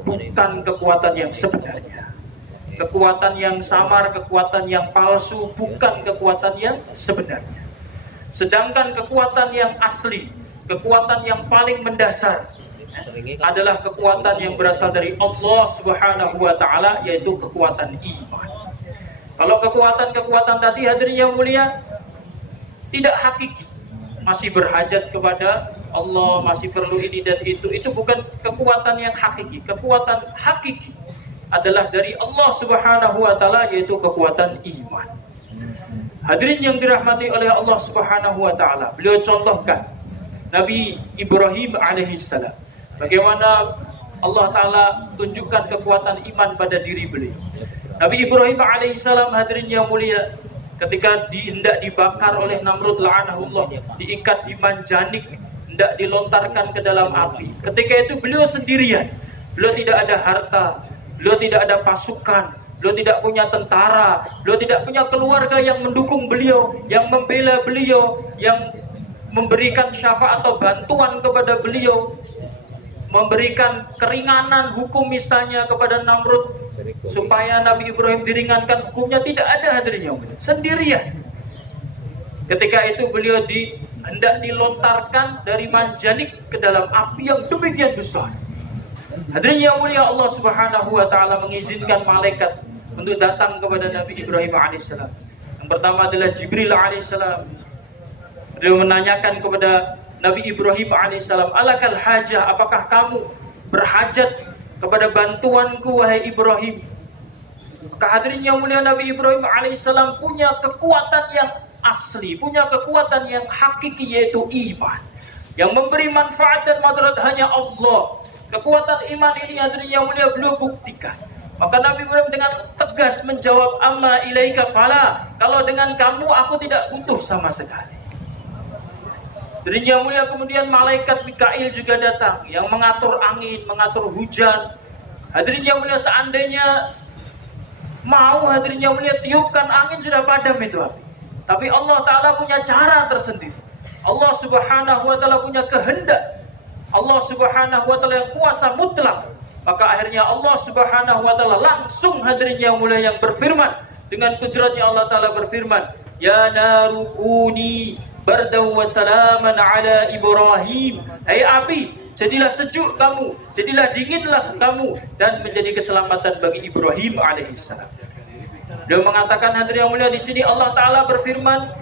bukan kekuatan yang sebenarnya. Kekuatan yang samar, kekuatan yang palsu, bukan kekuatan yang sebenarnya. Sedangkan kekuatan yang asli, kekuatan yang paling mendasar adalah kekuatan yang berasal dari Allah Subhanahu wa Ta'ala, yaitu kekuatan iman. Kalau kekuatan-kekuatan tadi hadirin yang mulia tidak hakiki, masih berhajat kepada Allah, masih perlu ini dan itu bukan kekuatan yang hakiki. Kekuatan hakiki adalah dari Allah Subhanahu wa Ta'ala, yaitu kekuatan iman. Hadirin yang dirahmati oleh Allah Subhanahu wa Ta'ala, beliau contohkan Nabi Ibrahim alaihissalam. Bagaimana Allah Ta'ala tunjukkan kekuatan iman pada diri beliau. Nabi Ibrahim alaihissalam hadirin yang mulia, ketika hendak dibakar oleh Namrud la'anahullah, diikat di manjanik, hendak dilontarkan ke dalam api. Ketika itu beliau sendirian. Beliau tidak ada harta, beliau tidak ada pasukan, beliau tidak punya tentara, beliau tidak punya keluarga yang mendukung beliau, yang membela beliau, yang memberikan syafaat atau bantuan kepada beliau, memberikan keringanan hukum misalnya kepada Namrud supaya Nabi Ibrahim diringankan hukumnya. Tidak ada hadirin yang mulia, sendirian. Ketika itu beliau hendak dilontarkan dari manjanik ke dalam api yang demikian besar. Hadirin yang mulia, Allah Subhanahu wa Ta'ala mengizinkan malaikat untuk datang kepada Nabi Ibrahim alaihissalam. Yang pertama adalah Jibril alaihissalam. Beliau menanyakan kepada Nabi Ibrahim alaihissalam, alakal hajah, apakah kamu berhajat kepada bantuanku wahai Ibrahim? Maka hadirin yang mulia, Nabi Ibrahim alaihissalam punya kekuatan yang asli, punya kekuatan yang hakiki, yaitu iman. Yang memberi manfaat dan madarat hanya Allah. Kekuatan iman ini hadirin yang mulia beliau buktikan. Maka Nabi Ibrahim dengan tegas menjawab, amma ilaika fala, kalau dengan kamu aku tidak butuh sama sekali. Hadirin yang mulia, kemudian malaikat Mikail juga datang yang mengatur angin, mengatur hujan. Hadirin yang mulia, seandainya mau hadirin yang mulia tiupkan angin sudah padam itu api. Tapi Allah Ta'ala punya cara tersendiri. Allah Subhanahu wa Ta'ala punya kehendak. Allah Subhanahu wa Ta'ala yang kuasa mutlak. Maka akhirnya Allah Subhanahu wa Ta'ala langsung hadirin yang mulia yang berfirman dengan kudratnya. Allah Ta'ala berfirman, ya narukuni bardaw wa salaman ala Ibrahim. Hai api, jadilah sejuk kamu, jadilah dinginlah kamu, dan menjadi keselamatan bagi Ibrahim alaihissalam. Beliau mengatakan hadirin yang mulia, di sini Allah Ta'ala berfirman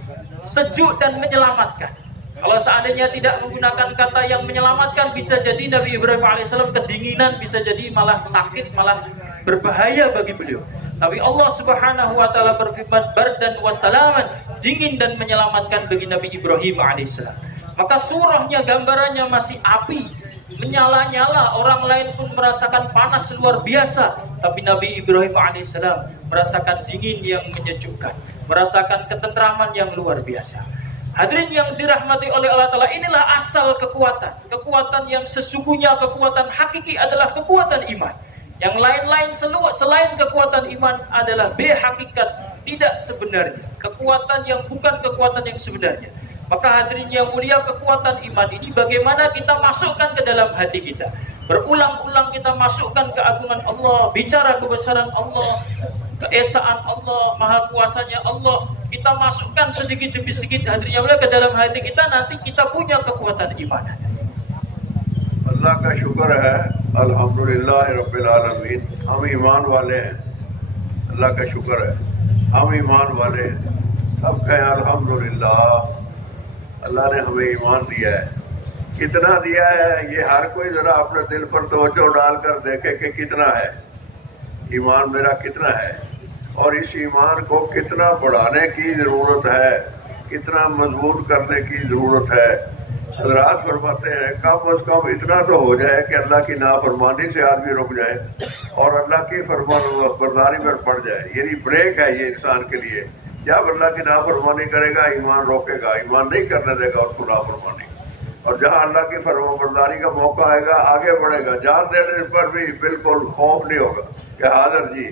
sejuk dan menyelamatkan. Kalau seandainya tidak menggunakan kata yang menyelamatkan, bisa jadi Nabi Ibrahim alaihissalam kedinginan, bisa jadi malah sakit, malah berbahaya bagi beliau. Tapi Allah Subhanahu wa taala berfirman bardan wa salaman, dingin dan menyelamatkan bagi Nabi Ibrahim alaihissalam. Maka surahnya gambarannya masih api, menyala-nyala, orang lain pun merasakan panas luar biasa, tapi Nabi Ibrahim alaihissalam merasakan dingin yang menyejukkan, merasakan ketentraman yang luar biasa. Hadirin yang dirahmati oleh Allah Ta'ala, inilah asal kekuatan. Kekuatan yang sesungguhnya, kekuatan hakiki adalah kekuatan iman. Yang lain-lain selain kekuatan iman adalah hakikat, tidak sebenarnya. Kekuatan yang bukan kekuatan yang sebenarnya. Maka hadirin yang mulia, kekuatan iman ini bagaimana kita masukkan ke dalam hati kita. Berulang-ulang kita masukkan keagungan Allah, bicara kebesaran Allah, keesaan Allah, maha kuasanya Allah. Kita masukkan sedikit demi sedikit hadirin yang mulia ke dalam hati kita, nanti kita punya kekuatan iman. اللہ کا شکر ہے الحمدللہ رب العالمین. ہم ایمان والے ہیں, اللہ کا شکر ہے ہم ایمان والے ہیں. سب کہیں الحمدللہ, اللہ نے ہمیں ایمان دیا ہے. کتنا دیا ہے یہ ہر کوئی ذرا اپنے دل پر توجہ ڈال کر دیکھے کہ کتنا ہے ایمان میرا, کتنا ہے, اور اس ایمان کو کتنا بڑھانے کی ضرورت ہے, کتنا مضبوط کرنے کی ضرورت ہے. حضرات فرماتے ہیں کم از کم اتنا تو ہو جائے کہ اللہ کی نافرمانی سے آدمی رک جائے اور اللہ کی فرمان برداری پر پڑ جائے. یعنی بریک ہے یہ انسان کے لیے. جب اللہ کی نافرمانی کرے گا ایمان روکے گا, ایمان نہیں کرنے دے گا اس کو نافرمانی. اور جہاں اللہ کی فرمان برداری کا موقع آئے گا آگے بڑھے گا. جان دینے پر بھی بالکل خوف نہیں ہوگا کہ حاضر جی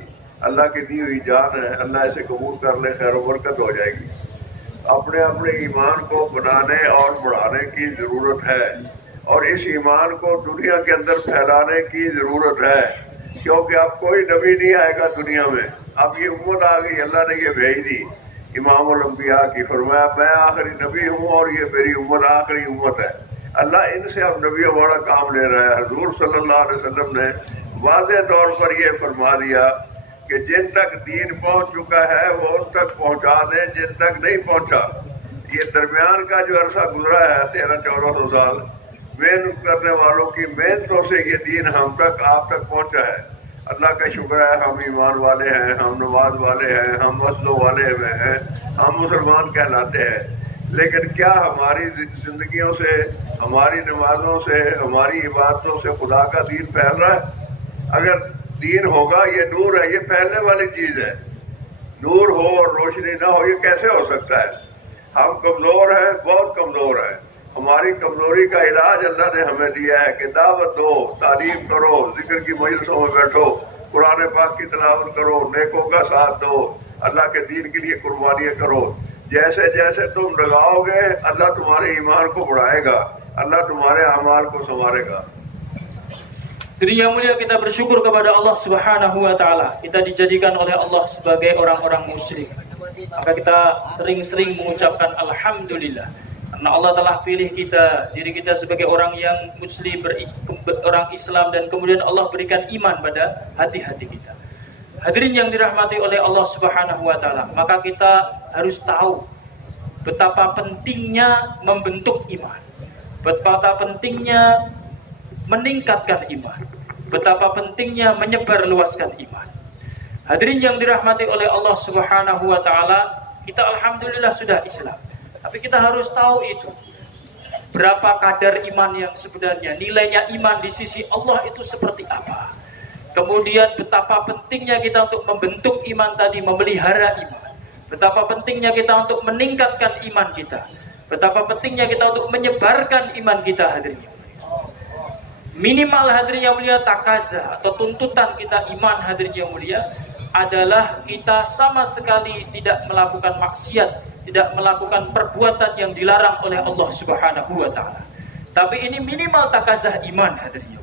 اللہ کی دی ہوئی جان ہے, اللہ اسے قبول کر لے, خیر و برکت ہو جائے گی. اپنے اپنے ایمان کو بنانے اور بڑھانے کی ضرورت ہے, اور اس ایمان کو دنیا کے اندر پھیلانے کی ضرورت ہے, کیونکہ اب کوئی نبی نہیں آئے گا دنیا میں. اب یہ امت آ گئی, اللہ نے یہ بھیج دی امام الانبیاء کی. فرمایا میں آخری نبی ہوں اور یہ میری امت آخری امت ہے. اللہ ان سے اب نبیوں والا کام لے رہا ہے. حضور صلی اللہ علیہ وسلم نے واضح طور پر یہ فرما دیا کہ جن تک دین پہنچ چکا ہے وہ ان تک پہنچا دیں, جن تک نہیں پہنچا. یہ درمیان کا جو عرصہ گزرا ہے 1300-1400 سال, محنت کرنے والوں کی محنتوں سے یہ دین ہم تک آپ تک پہنچا ہے. اللہ کا شکر ہے ہم ایمان والے ہیں, ہم نماز والے ہیں, ہم مسلوں والے ہوئے ہیں, ہم مسلمان کہلاتے ہیں. لیکن کیا ہماری زندگیوں سے, ہماری نمازوں سے, ہماری عبادتوں سے خدا کا دین پھیل رہا ہے؟ اگر دین ہوگا, یہ نور ہے, یہ پھیلنے والی چیز ہے. نور ہو اور روشنی نہ ہو, یہ کیسے ہو سکتا ہے؟ ہم کمزور ہیں, بہت کمزور ہیں. ہماری کمزوری کا علاج اللہ نے ہمیں دیا ہے کہ دعوت دو, تعلیم کرو, ذکر کی مجلسوں میں بیٹھو, قرآن پاک کی تلاوت کرو, نیکوں کا ساتھ دو, اللہ کے دین کے لیے قربانیاں کرو. جیسے جیسے تم لگاؤ گے اللہ تمہارے ایمان کو بڑھائے گا, اللہ تمہارے اعمال کو سنوارے گا. Jadi yang mulia, kita bersyukur kepada Allah Subhanahu wa taala. Kita dijadikan oleh Allah sebagai orang-orang muslim. Maka kita sering-sering mengucapkan alhamdulillah. Karena Allah telah pilih kita, diri kita sebagai orang yang muslim, orang Islam, dan kemudian Allah berikan iman pada hati-hati kita. Hadirin yang dirahmati oleh Allah Subhanahu wa taala, maka kita harus tahu betapa pentingnya membentuk iman. Betapa pentingnya meningkatkan iman, betapa pentingnya menyebarluaskan iman. Hadirin yang dirahmati oleh Allah Subhanahu wa taala, kita alhamdulillah sudah Islam. Tapi kita harus tahu itu berapa kadar iman yang sebenarnya, nilainya iman di sisi Allah itu seperti apa. Kemudian betapa pentingnya kita untuk membentuk iman tadi, memelihara iman. Betapa pentingnya kita untuk meningkatkan iman kita. Betapa pentingnya kita untuk menyebarkan iman kita, hadirin. Minimal hadirin yang mulia takaza atau tuntutan kita iman, hadirin yang mulia, adalah kita sama sekali tidak melakukan maksiat, tidak melakukan perbuatan yang dilarang oleh Allah Subhanahu wa taala. Tapi ini minimal takazah iman, hadirin.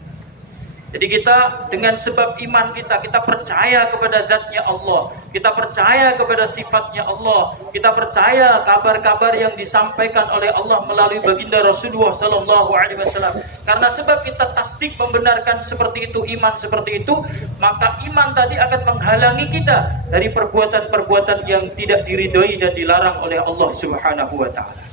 Jadi kita dengan sebab iman kita percaya kepada zatnya Allah, kita percaya kepada sifatnya Allah, kita percaya kabar-kabar yang disampaikan oleh Allah melalui baginda Rasulullah sallallahu alaihi wasallam. Karena sebab kita tasdik membenarkan seperti itu, iman seperti itu, maka iman tadi akan menghalangi kita dari perbuatan-perbuatan yang tidak diridhoi dan dilarang oleh Allah Subhanahu wa taala.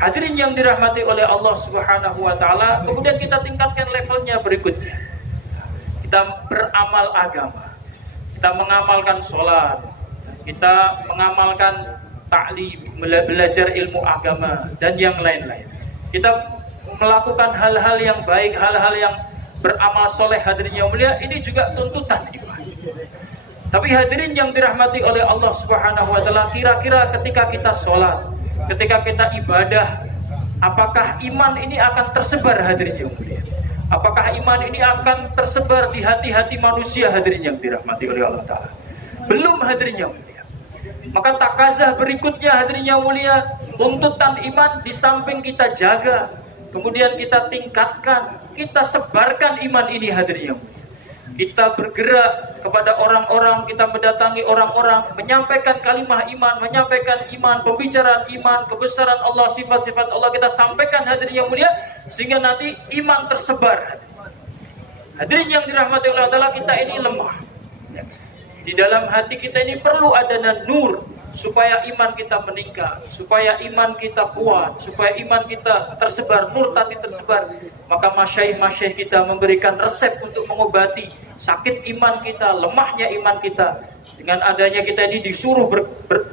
Hadirin yang dirahmati oleh Allah Subhanahu wa taala, kemudian kita tingkatkan levelnya berikutnya. kita beramal agama, kita mengamalkan sholat, kita mengamalkan ta'lim, belajar ilmu agama, dan yang lain-lain. Kita melakukan hal-hal yang baik, hal-hal yang beramal soleh, hadirin yang mulia, ini juga tuntutan iman. Tapi hadirin yang dirahmati oleh Allah Subhanahu wa Ta'ala, kira-kira ketika kita sholat, ketika kita ibadah, apakah iman ini akan tersebar, hadirin yang mulia? Apakah iman ini akan tersebar di hati-hati manusia, hadirin yang dirahmati oleh Allah Ta'ala? Belum, hadirin yang mulia. Maka takazah berikutnya, hadirin yang mulia, tuntutan iman di samping kita jaga, kemudian kita tingkatkan, kita sebarkan iman ini, hadirin yang mulia. Kita bergerak kepada orang-orang, kita mendatangi orang-orang, menyampaikan kalimah iman, menyampaikan iman, pembicaraan iman, kebesaran Allah, sifat-sifat Allah kita sampaikan, hadirin yang mulia, sehingga nanti iman tersebar. Hadirin yang dirahmati Allah Ta'ala, kita ini lemah. Di dalam hati kita ini perlu adanya nur, supaya iman kita meningkat, supaya iman kita kuat, supaya iman kita tersebar, nur tadi tersebar. Maka masyaikh-masyaikh kita memberikan resep untuk mengobati sakit iman kita, lemahnya iman kita. Dengan adanya kita ini disuruh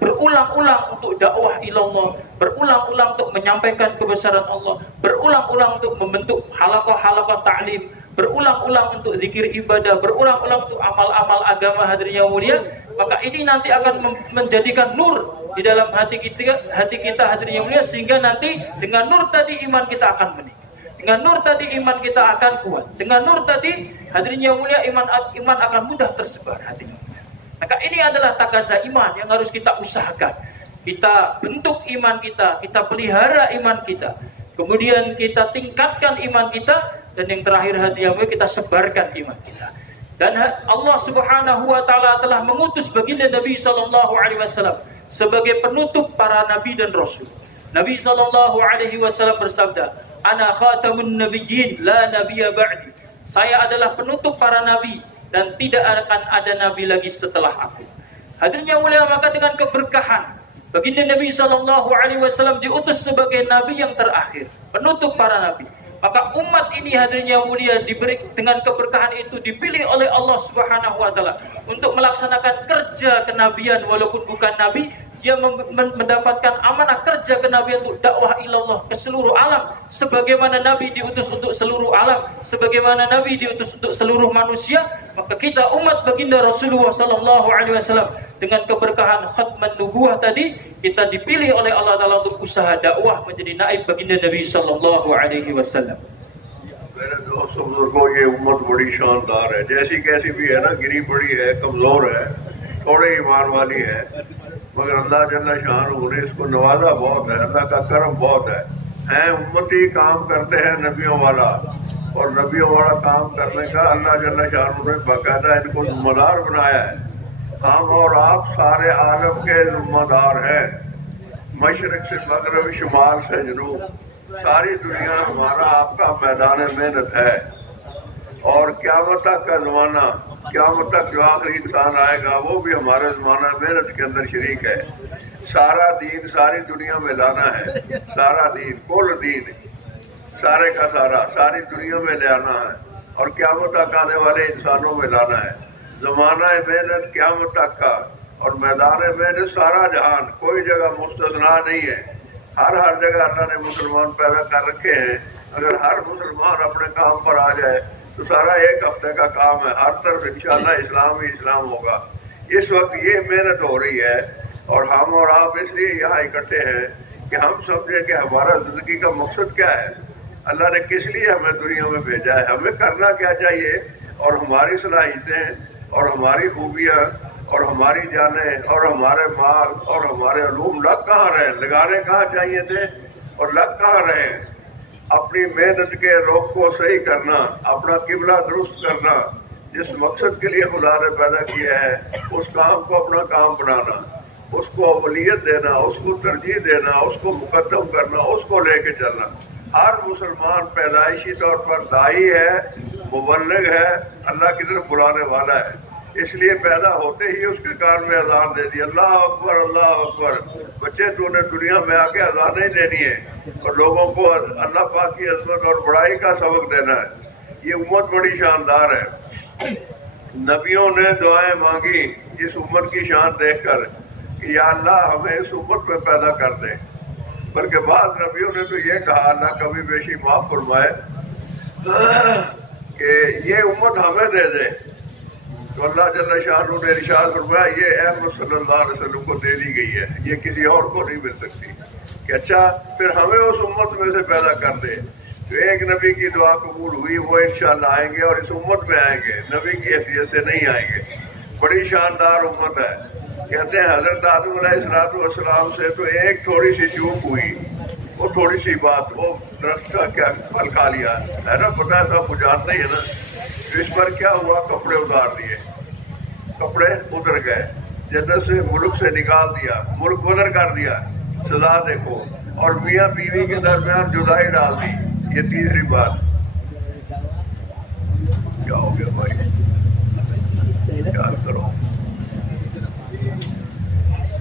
berulang-ulang untuk dakwah ilallah, berulang-ulang untuk menyampaikan kebesaran Allah, berulang-ulang untuk membentuk halaqah-halaqah ta'lim, berulang-ulang untuk zikir ibadah, berulang-ulang untuk amal-amal agama, hadirin yang mulia. Maka ini nanti akan menjadikan nur di dalam hati kita, hadirin yang mulia, sehingga nanti dengan nur tadi iman kita akan meningkat. Dengan nur tadi iman kita akan kuat. Dengan nur tadi, hadirin yang mulia, iman akan mudah tersebar, hadirin. Maka ini adalah takazah iman yang harus kita usahakan. Kita bentuk iman kita pelihara iman kita. Kemudian kita tingkatkan iman kita, dan yang terakhir, hadirin yang mulia, kita sebarkan iman kita. Dan Allah Subhanahu wa Ta'ala telah mengutus baginda Nabi sallallahu alaihi wasallam sebagai penutup para nabi dan rasul. Nabi sallallahu alaihi wasallam bersabda, "Ana khatamun nabiyyin la nabiyya ba'di." Saya adalah penutup para nabi dan tidak akan ada nabi lagi setelah aku. Hadirin yang mulia, maka dengan keberkahan baginda Nabi sallallahu alaihi wasallam diutus sebagai nabi yang terakhir, penutup para nabi. Maka umat ini, hadirin yang mulia, diberi dengan keberkahan itu, dipilih oleh Allah Subhanahu wa Ta'ala untuk melaksanakan kerja kenabian. Walaupun bukan nabi, dia mendapatkan amanah kerja kenabian untuk dakwah ilallah ke seluruh alam. Sebagaimana nabi diutus untuk seluruh alam, sebagaimana nabi diutus untuk seluruh manusia, maka kita umat baginda Rasulullah sallallahu alaihi wasallam dengan keberkahan khatman nubuwah tadi, kita dipilih oleh Allah Ta'ala untuk usaha dakwah menjadi naib baginda Nabi sallallahu alaihi wasallam. मेरे दोस्तों बुजुर्गों, ये उम्मत बड़ी शानदार है, जैसी कैसी भी है ना, गिरी पड़ी है, कमजोर है, थोड़े ईमान वाली है, मगर अल्लाह जल्ला शान ने इसको नवाजा बहुत है, अल्लाह का करम बहुत है। उम्मती काम करते हैं नबियों वाला, और नबियों वाला काम करने का अल्लाह जल्ला शान ने बाकायदा इनको जिम्मेदार बनाया है। हम और आप सारे आलम के जिम्मेदार हैं, मशरक से मगरब, शुमाल से जनूब, सारी दुनिया हमारा आपका मैदान मेहनत है। और क़यामत तक का ज़माना, क़यामत तक जो आखिरी इंसान आएगा वो भी हमारे ज़माना मेहनत के अंदर शरीक है। सारा दीन सारी दुनिया में लाना है, सारा दीन, कुल दीन, सारे का सारा सारी दुनिया में ले आना है, और क़यामत तक आने वाले इंसानों में लाना है। ज़माना मेहनत क़यामत तक का, और मैदान मेहनत सारा जहान, कोई जगह मुस्तस्ना नहीं है। हर जगह अल्लाह ने मुसलमान पैदा कर रखे हैं। अगर हर मुसलमान अपने काम पर आ जाए तो सारा एक हफ्ते का काम है, हर तरफ इंशाअल्लाह इस्लाम ही इस्लाम होगा। इस वक्त ये मेहनत हो रही है, और हम और आप इसलिए यहाँ इकट्ठे हैं कि हम समझें कि हमारा जिंदगी का मकसद क्या है, अल्लाह ने किस लिए हमें दुनिया में भेजा है, हमें करना क्या चाहिए, और हमारी सलाहियतें और हमारी खूबियाँ और हमारी जाने और हमारे माल और हमारे उलूम लग कहाँ रहे, लगाने कहाँ चाहिए थे और लग कहाँ रहे। अपनी मेहनत के रुख को सही करना, अपना किबला दुरुस्त करना, जिस मकसद के लिए खुदा ने पैदा किया है उस काम को अपना काम बनाना, उसको अवलियत देना, उसको तरजीह देना, उसको मुकद्दम करना, उसको लेके चलना। हर मुसलमान पैदाइशी तौर पर दाई है, मुबल्लिग है, अल्लाह की तरफ बुलाने वाला है। इसलिए पैदा होते ही उसके कान में अजान दे दी, अल्लाह अकबर अल्लाह अकबर। बच्चे तूने दुनिया में आके अजान नहीं देनी है और लोगों को अल्लाह पाक की अज़मत और बड़ाई का सबक देना है। ये उम्मत बड़ी शानदार है। नबियों ने दुआएं मांगी इस उम्मत की शान देखकर कि या अल्लाह हमें इस उम्मत में पैदा कर दे, बल्कि बाद नबियों ने तो ये कहा, अल्लाह कभी बेशी माफ फरमाए, कि ये उम्मत हमें दे दे। तो अल्लाह जल्ल शान ने इरशाद फरमाया ये अहमद सल्लल्लाहु अलैहि वसल्लम को दे दी गई है, ये किसी और को नहीं मिल सकती, कि अच्छा फिर हमें उस उम्मत में से पैदा कर दे। तो एक नबी की दुआ कबूल हुई, वो इंशाअल्लाह आएंगे और इस उम्मत में आएंगे, नबी की हैसियत से नहीं आएंगे। बड़ी शानदार उम्मत है। कहते हैं हजरत आदम अलैहिस्सलाम से तो एक थोड़ी सी चूक हुई, वो थोड़ी सी बात, वो दरख्त का क्या फल खा लिया है ना, पता है सब कुछ जानते ही है ना। तो इस पर क्या हुआ, कपड़े उतार दिए, कपड़े उतर गए, जन्नत से मुल्क से निकाल दिया, मुल्क बदर कर दिया, सजा देखो, और मियाँ बीवी के दरमियान जुदाई डाल दी। ये तीसरी बात। क्या हो गया भाई, याद करो।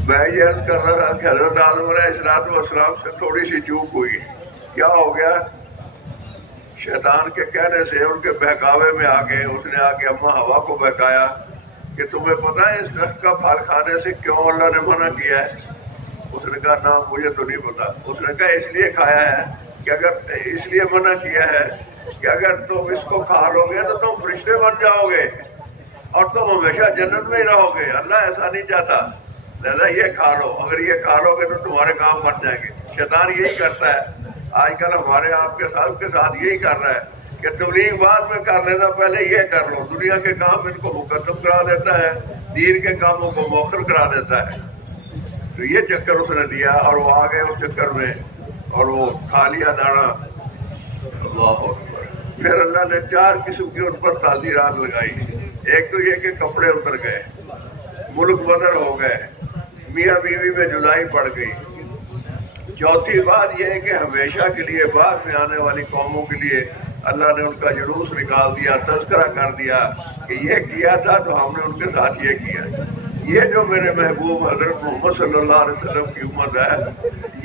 मैं ये अर्ज कर रहा था कि हजरत आदम अलैहिस्सलाम से थोड़ी सी चूक हुई। क्या हो गया, शैतान के कहने से, उनके बहकावे में आके उसने आके अम्मा हवा को बहकाया कि तुम्हें पता है इस दरख्त का फल खाने से क्यों अल्लाह ने मना किया है। उसने कहा ना मुझे तो नहीं पता। उसने कहा इसलिए खाया है कि अगर, इसलिए मना किया है कि अगर तुम इसको खा लोगे तो तुम फरिश्ते बन जाओगे और तुम हमेशा जन्नत में ही रहोगे। अल्लाह ऐसा नहीं चाहता, लिहाजा ये खा लो, अगर ये खा लोगे तो तुम्हारे काम बन जाएंगे। शैतान यही करता है आजकल हमारे आपके साथ यही कर रहा है कि तबलीग बाद में कर लेना, पहले ये कर लो। दुनिया के काम इनको मुकद्दम करा देता है, दीन के कामों को मौखर करा देता है। तो ये चक्कर उसने दिया और वो आ गए उस चक्कर में और वो खा लिया दाना। अल्लाह अकबर। फिर अल्लाह ने 4 किस्म की उन पर ताज़ीरात लगाई। एक तो ये कि कपड़े उतर गए, मुल्क बदर हो गए, मियाँ बीवी में जुदाई पड़ गई। चौथी बात यह है कि हमेशा के लिए बाद में आने वाली कौमों के लिए अल्लाह ने उनका जुलूस निकाल दिया, तज़किरा कर दिया कि ये किया था तो हमने उनके साथ ये किया। ये जो मेरे महबूब हज़रत मोहम्मद सल्लल्लाहु अलैहि वसल्लम की उम्मत है,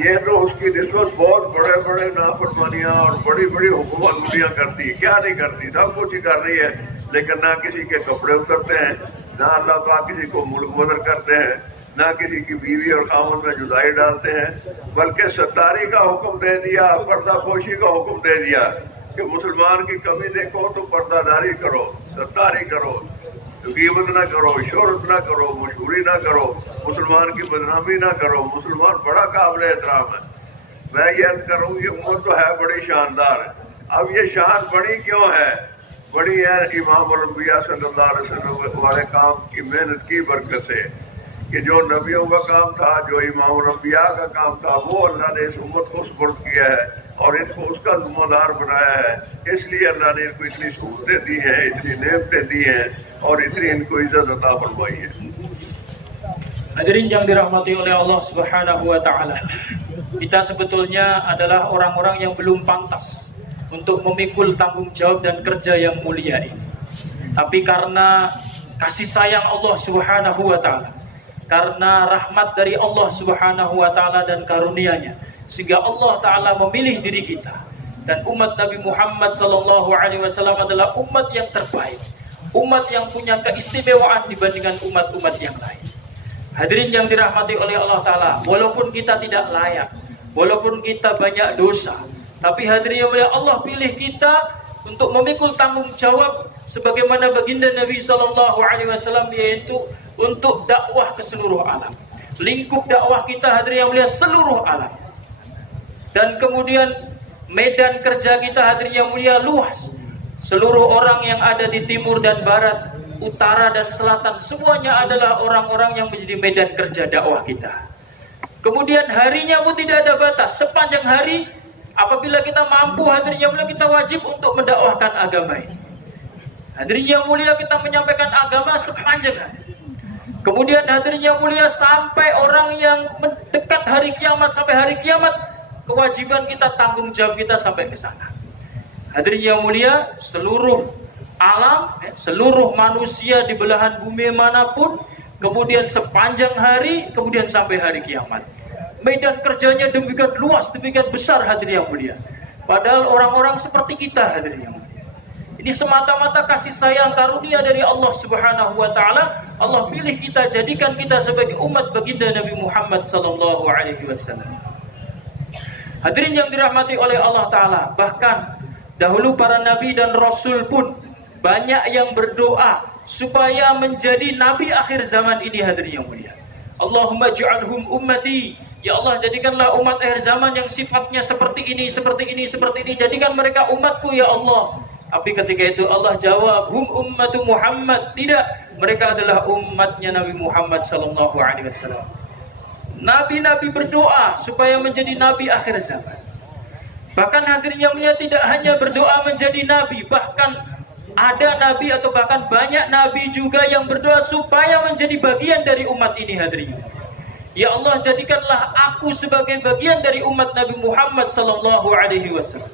ये तो उसकी निस्बत बहुत बड़े बड़े नाफरमानियाँ और बड़ी बड़ी हुकूमत दुनिया करती है। क्या नहीं करती, सब कुछ ही कर रही है, लेकिन ना किसी के कपड़े उतरते हैं, ना अल्लाह पाक किसी को मुल्क बदर करते हैं, ना किसी की बीवी और खामद में जुदाई डालते हैं, बल्कि सत्तारी का हुक्म दे दिया, पर्दापोशी का हुक्म दे दिया कि मुसलमान की कमी देखो तो पर्दादारी करो, सत्तारी करो, ग़ीबत ना करो, शोहरत ना करो, मशहूरी ना करो, मुसलमान की बदनामी ना करो। मुसलमान बड़ा काबिल एहतराम है। मैं ये अर्ज करूँ ये उम्मत तो है बड़ी शानदार है। अब ये शान बड़ी क्यों है, बड़ी है इमाम अल-अंबिया सल्लल्लाहु अलैहि वसल्लम वाले काम की मेहनत की बरकत से, कि जो नबियों का काम था, जो इमाम अल-अंबिया का काम था, वो अल्लाह ने इस उम्मत को सुपुर्द किया है और इनको उसका ज़िम्मेदार बनाया है। इसलिए अल्लाह ने इनको इतनी सहूलतें दी हैं, इतनी नेमतें दी हैं और इतनी इनको इज्जत अता फरमाई है। Hadirin yang dirahmati oleh Allah Subhanahu wa taala. Kita sebetulnya adalah orang-orang yang belum pantas untuk memikul tanggung jawab dan kerja yang mulia ini. Tapi karena kasih sayang Allah Subhanahu wa taala, karena rahmat dari Allah Subhanahu wa taala dan karunia-Nya, sehingga Allah taala memilih diri kita. Dan umat Nabi Muhammad sallallahu alaihi wasallam adalah umat yang terbaik, umat yang punya keistimewaan dibandingkan umat-umat yang lain. Hadirin yang dirahmati oleh Allah taala, walaupun kita tidak layak, walaupun kita banyak dosa, tapi hadirin yang mulia, Allah pilih kita untuk memikul tanggung jawab sebagaimana baginda Nabi sallallahu alaihi wasallam, yaitu untuk dakwah ke seluruh alam. Lingkup dakwah kita hadirin yang mulia seluruh alam. Dan kemudian medan kerja kita hadirin yang mulia luas. Seluruh orang yang ada di timur dan barat, utara dan selatan, semuanya adalah orang-orang yang menjadi medan kerja dakwah kita. Kemudian harinya pun tidak ada batas. Sepanjang hari, apabila kita mampu hadirin yang mulia, kita wajib untuk mendakwahkan agama ini. Hadirin yang mulia, kita menyampaikan agama sepanjang hari. Kemudian hadirin yang mulia, sampai orang yang mendekat hari kiamat, sampai hari kiamat, kewajiban kita, tanggung jawab kita sampai ke sana. Hadirin yang mulia, seluruh alam, seluruh manusia di belahan bumi manapun, kemudian sepanjang hari, kemudian sampai hari kiamat. Medan kerjanya demikian luas, demikian besar hadirin yang mulia. Padahal orang-orang seperti kita hadirin yang mulia. Ini semata-mata kasih sayang karunia dari Allah Subhanahu wa taala. Allah pilih kita, jadikan kita sebagai umat baginda Nabi Muhammad sallallahu alaihi wasallam. Hadirin yang dirahmati oleh Allah taala, bahkan dahulu para nabi dan rasul pun banyak yang berdoa supaya menjadi nabi akhir zaman ini, hadirin yang mulia. Allahumma ij'alhum ummati. Ya Allah, jadikanlah umat akhir zaman yang sifatnya seperti ini, seperti ini, seperti ini. Jadikan mereka umatku ya Allah. Tapi ketika itu Allah jawab, hum ummatu Muhammad. Tidak, mereka adalah umatnya Nabi Muhammad sallallahu alaihi wasallam. Nabi-nabi berdoa supaya menjadi nabi akhir zaman. Bahkan hadirin yang mulia, tidak hanya berdoa menjadi nabi, bahkan ada nabi atau bahkan banyak nabi juga yang berdoa supaya menjadi bagian dari umat ini, hadirin. Ya Allah, jadikanlah aku sebagai bagian dari umat Nabi Muhammad sallallahu alaihi wasallam.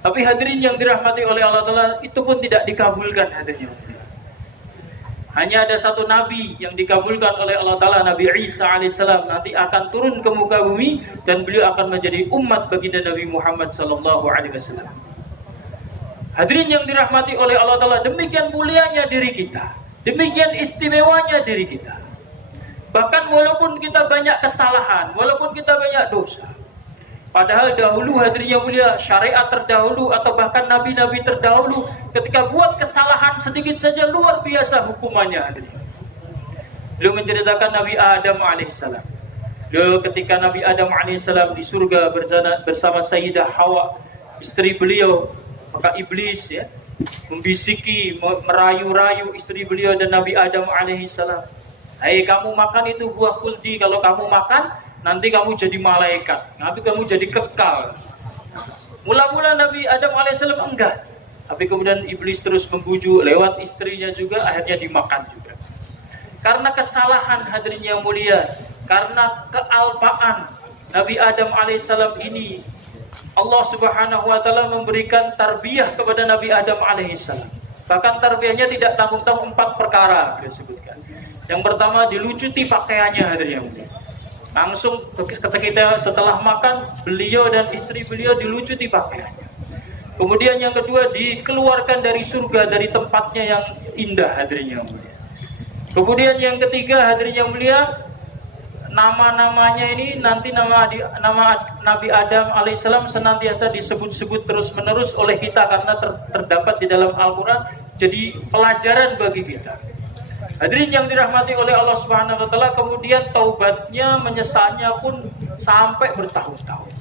Tapi hadirin yang dirahmati oleh Allah Ta'ala, itu pun tidak dikabulkan, hadirin. Hanya ada satu nabi yang dikabulkan oleh Allah Ta'ala, Nabi Isa alaihissalam, nanti akan turun ke muka bumi dan beliau akan menjadi umat baginda Nabi Muhammad sallallahu alaihi wasallam. Hadirin yang dirahmati oleh Allah Ta'ala, demikian mulianya diri kita, demikian istimewanya diri kita. Bahkan walaupun kita banyak kesalahan, walaupun kita banyak dosa, padahal dahulu hadirin yang mulia, syariat terdahulu atau bahkan nabi-nabi terdahulu ketika buat kesalahan sedikit saja luar biasa hukumannya, hadirin. Beliau menceritakan Nabi Adam alaihissalam. Beliau ketika Nabi Adam alaihissalam di surga bersama Sayyidah Hawa, istri beliau, maka iblis ya membisiki, merayu-rayu istri beliau dan Nabi Adam alaihissalam. Hai, kamu makan itu buah khuldi, kalau kamu makan nanti kamu jadi malaikat, nanti kamu jadi kekal. Mula-mula Nabi Adam alaihissalam enggak, tapi kemudian iblis terus membujuk lewat istrinya juga, akhirnya dimakan juga. Karena kesalahan hadirin yang mulia, karena kealpaan Nabi Adam alaihissalam ini, Allah Subhanahu wa taala memberikan tarbiyah kepada Nabi Adam alaihissalam. Bahkan tarbiyahnya tidak tanggung-tanggung 4 perkara disebutkan. Yang pertama, dilucuti pakaiannya, hadirin yang mulia. Langsung ketika setelah makan, beliau dan istri beliau dilucuti pakaiannya. Kemudian yang kedua, dikeluarkan dari surga, dari tempatnya yang indah, hadirin yang mulia. Kemudian yang ketiga, hadirin yang mulia, nama-namanya ini nanti nama Nabi Adam alaihissalam senantiasa disebut-sebut terus-menerus oleh kita karena terdapat di dalam Al-Quran, jadi pelajaran bagi kita. Hadirin yang dirahmati oleh Allah Subhanahu wa taala, kemudian taubatnya, menyesalnya pun sampai bertahun-tahun.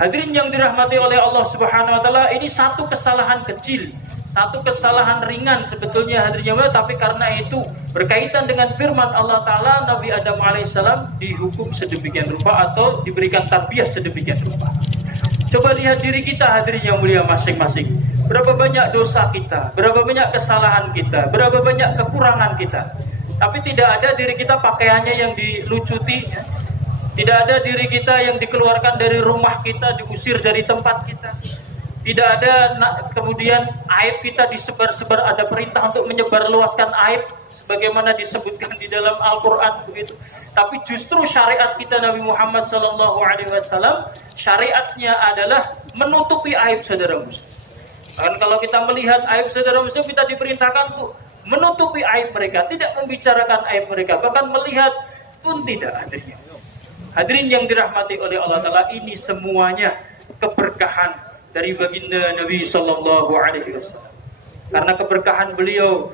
Hadirin yang dirahmati oleh Allah Subhanahu wa taala, ini satu kesalahan kecil, satu kesalahan ringan sebetulnya, hadirin yang mulia, tapi karena itu berkaitan dengan firman Allah taala, Nabi Adam alaihissalam dihukum sedemikian rupa atau diberikan tarbiyah sedemikian rupa. Coba lihat diri kita, hadirin yang mulia, masing-masing. Berapa banyak dosa kita, berapa banyak kesalahan kita, berapa banyak kekurangan kita. Tapi tidak ada diri kita pakaiannya yang dilucuti, ya. Tidak ada diri kita yang dikeluarkan dari rumah kita, diusir dari tempat kita. Tidak ada kemudian aib kita disebar-sebar, ada perintah untuk menyebarluaskan aib sebagaimana disebutkan di dalam Al-Quran begitu. Tapi justru syariat kita Nabi Muhammad SAW, syariatnya adalah menutupi aib saudara muslim. Dan kalau kita melihat aib saudara muslim, kita diperintahkan untuk menutupi aib mereka, tidak membicarakan aib mereka, bahkan melihat pun tidak adanya. Hadirin yang dirahmati oleh Allah Ta'ala, ini semuanya keberkahan dari baginda Nabi Sallallahu Alaihi Wasallam. Karena keberkahan beliau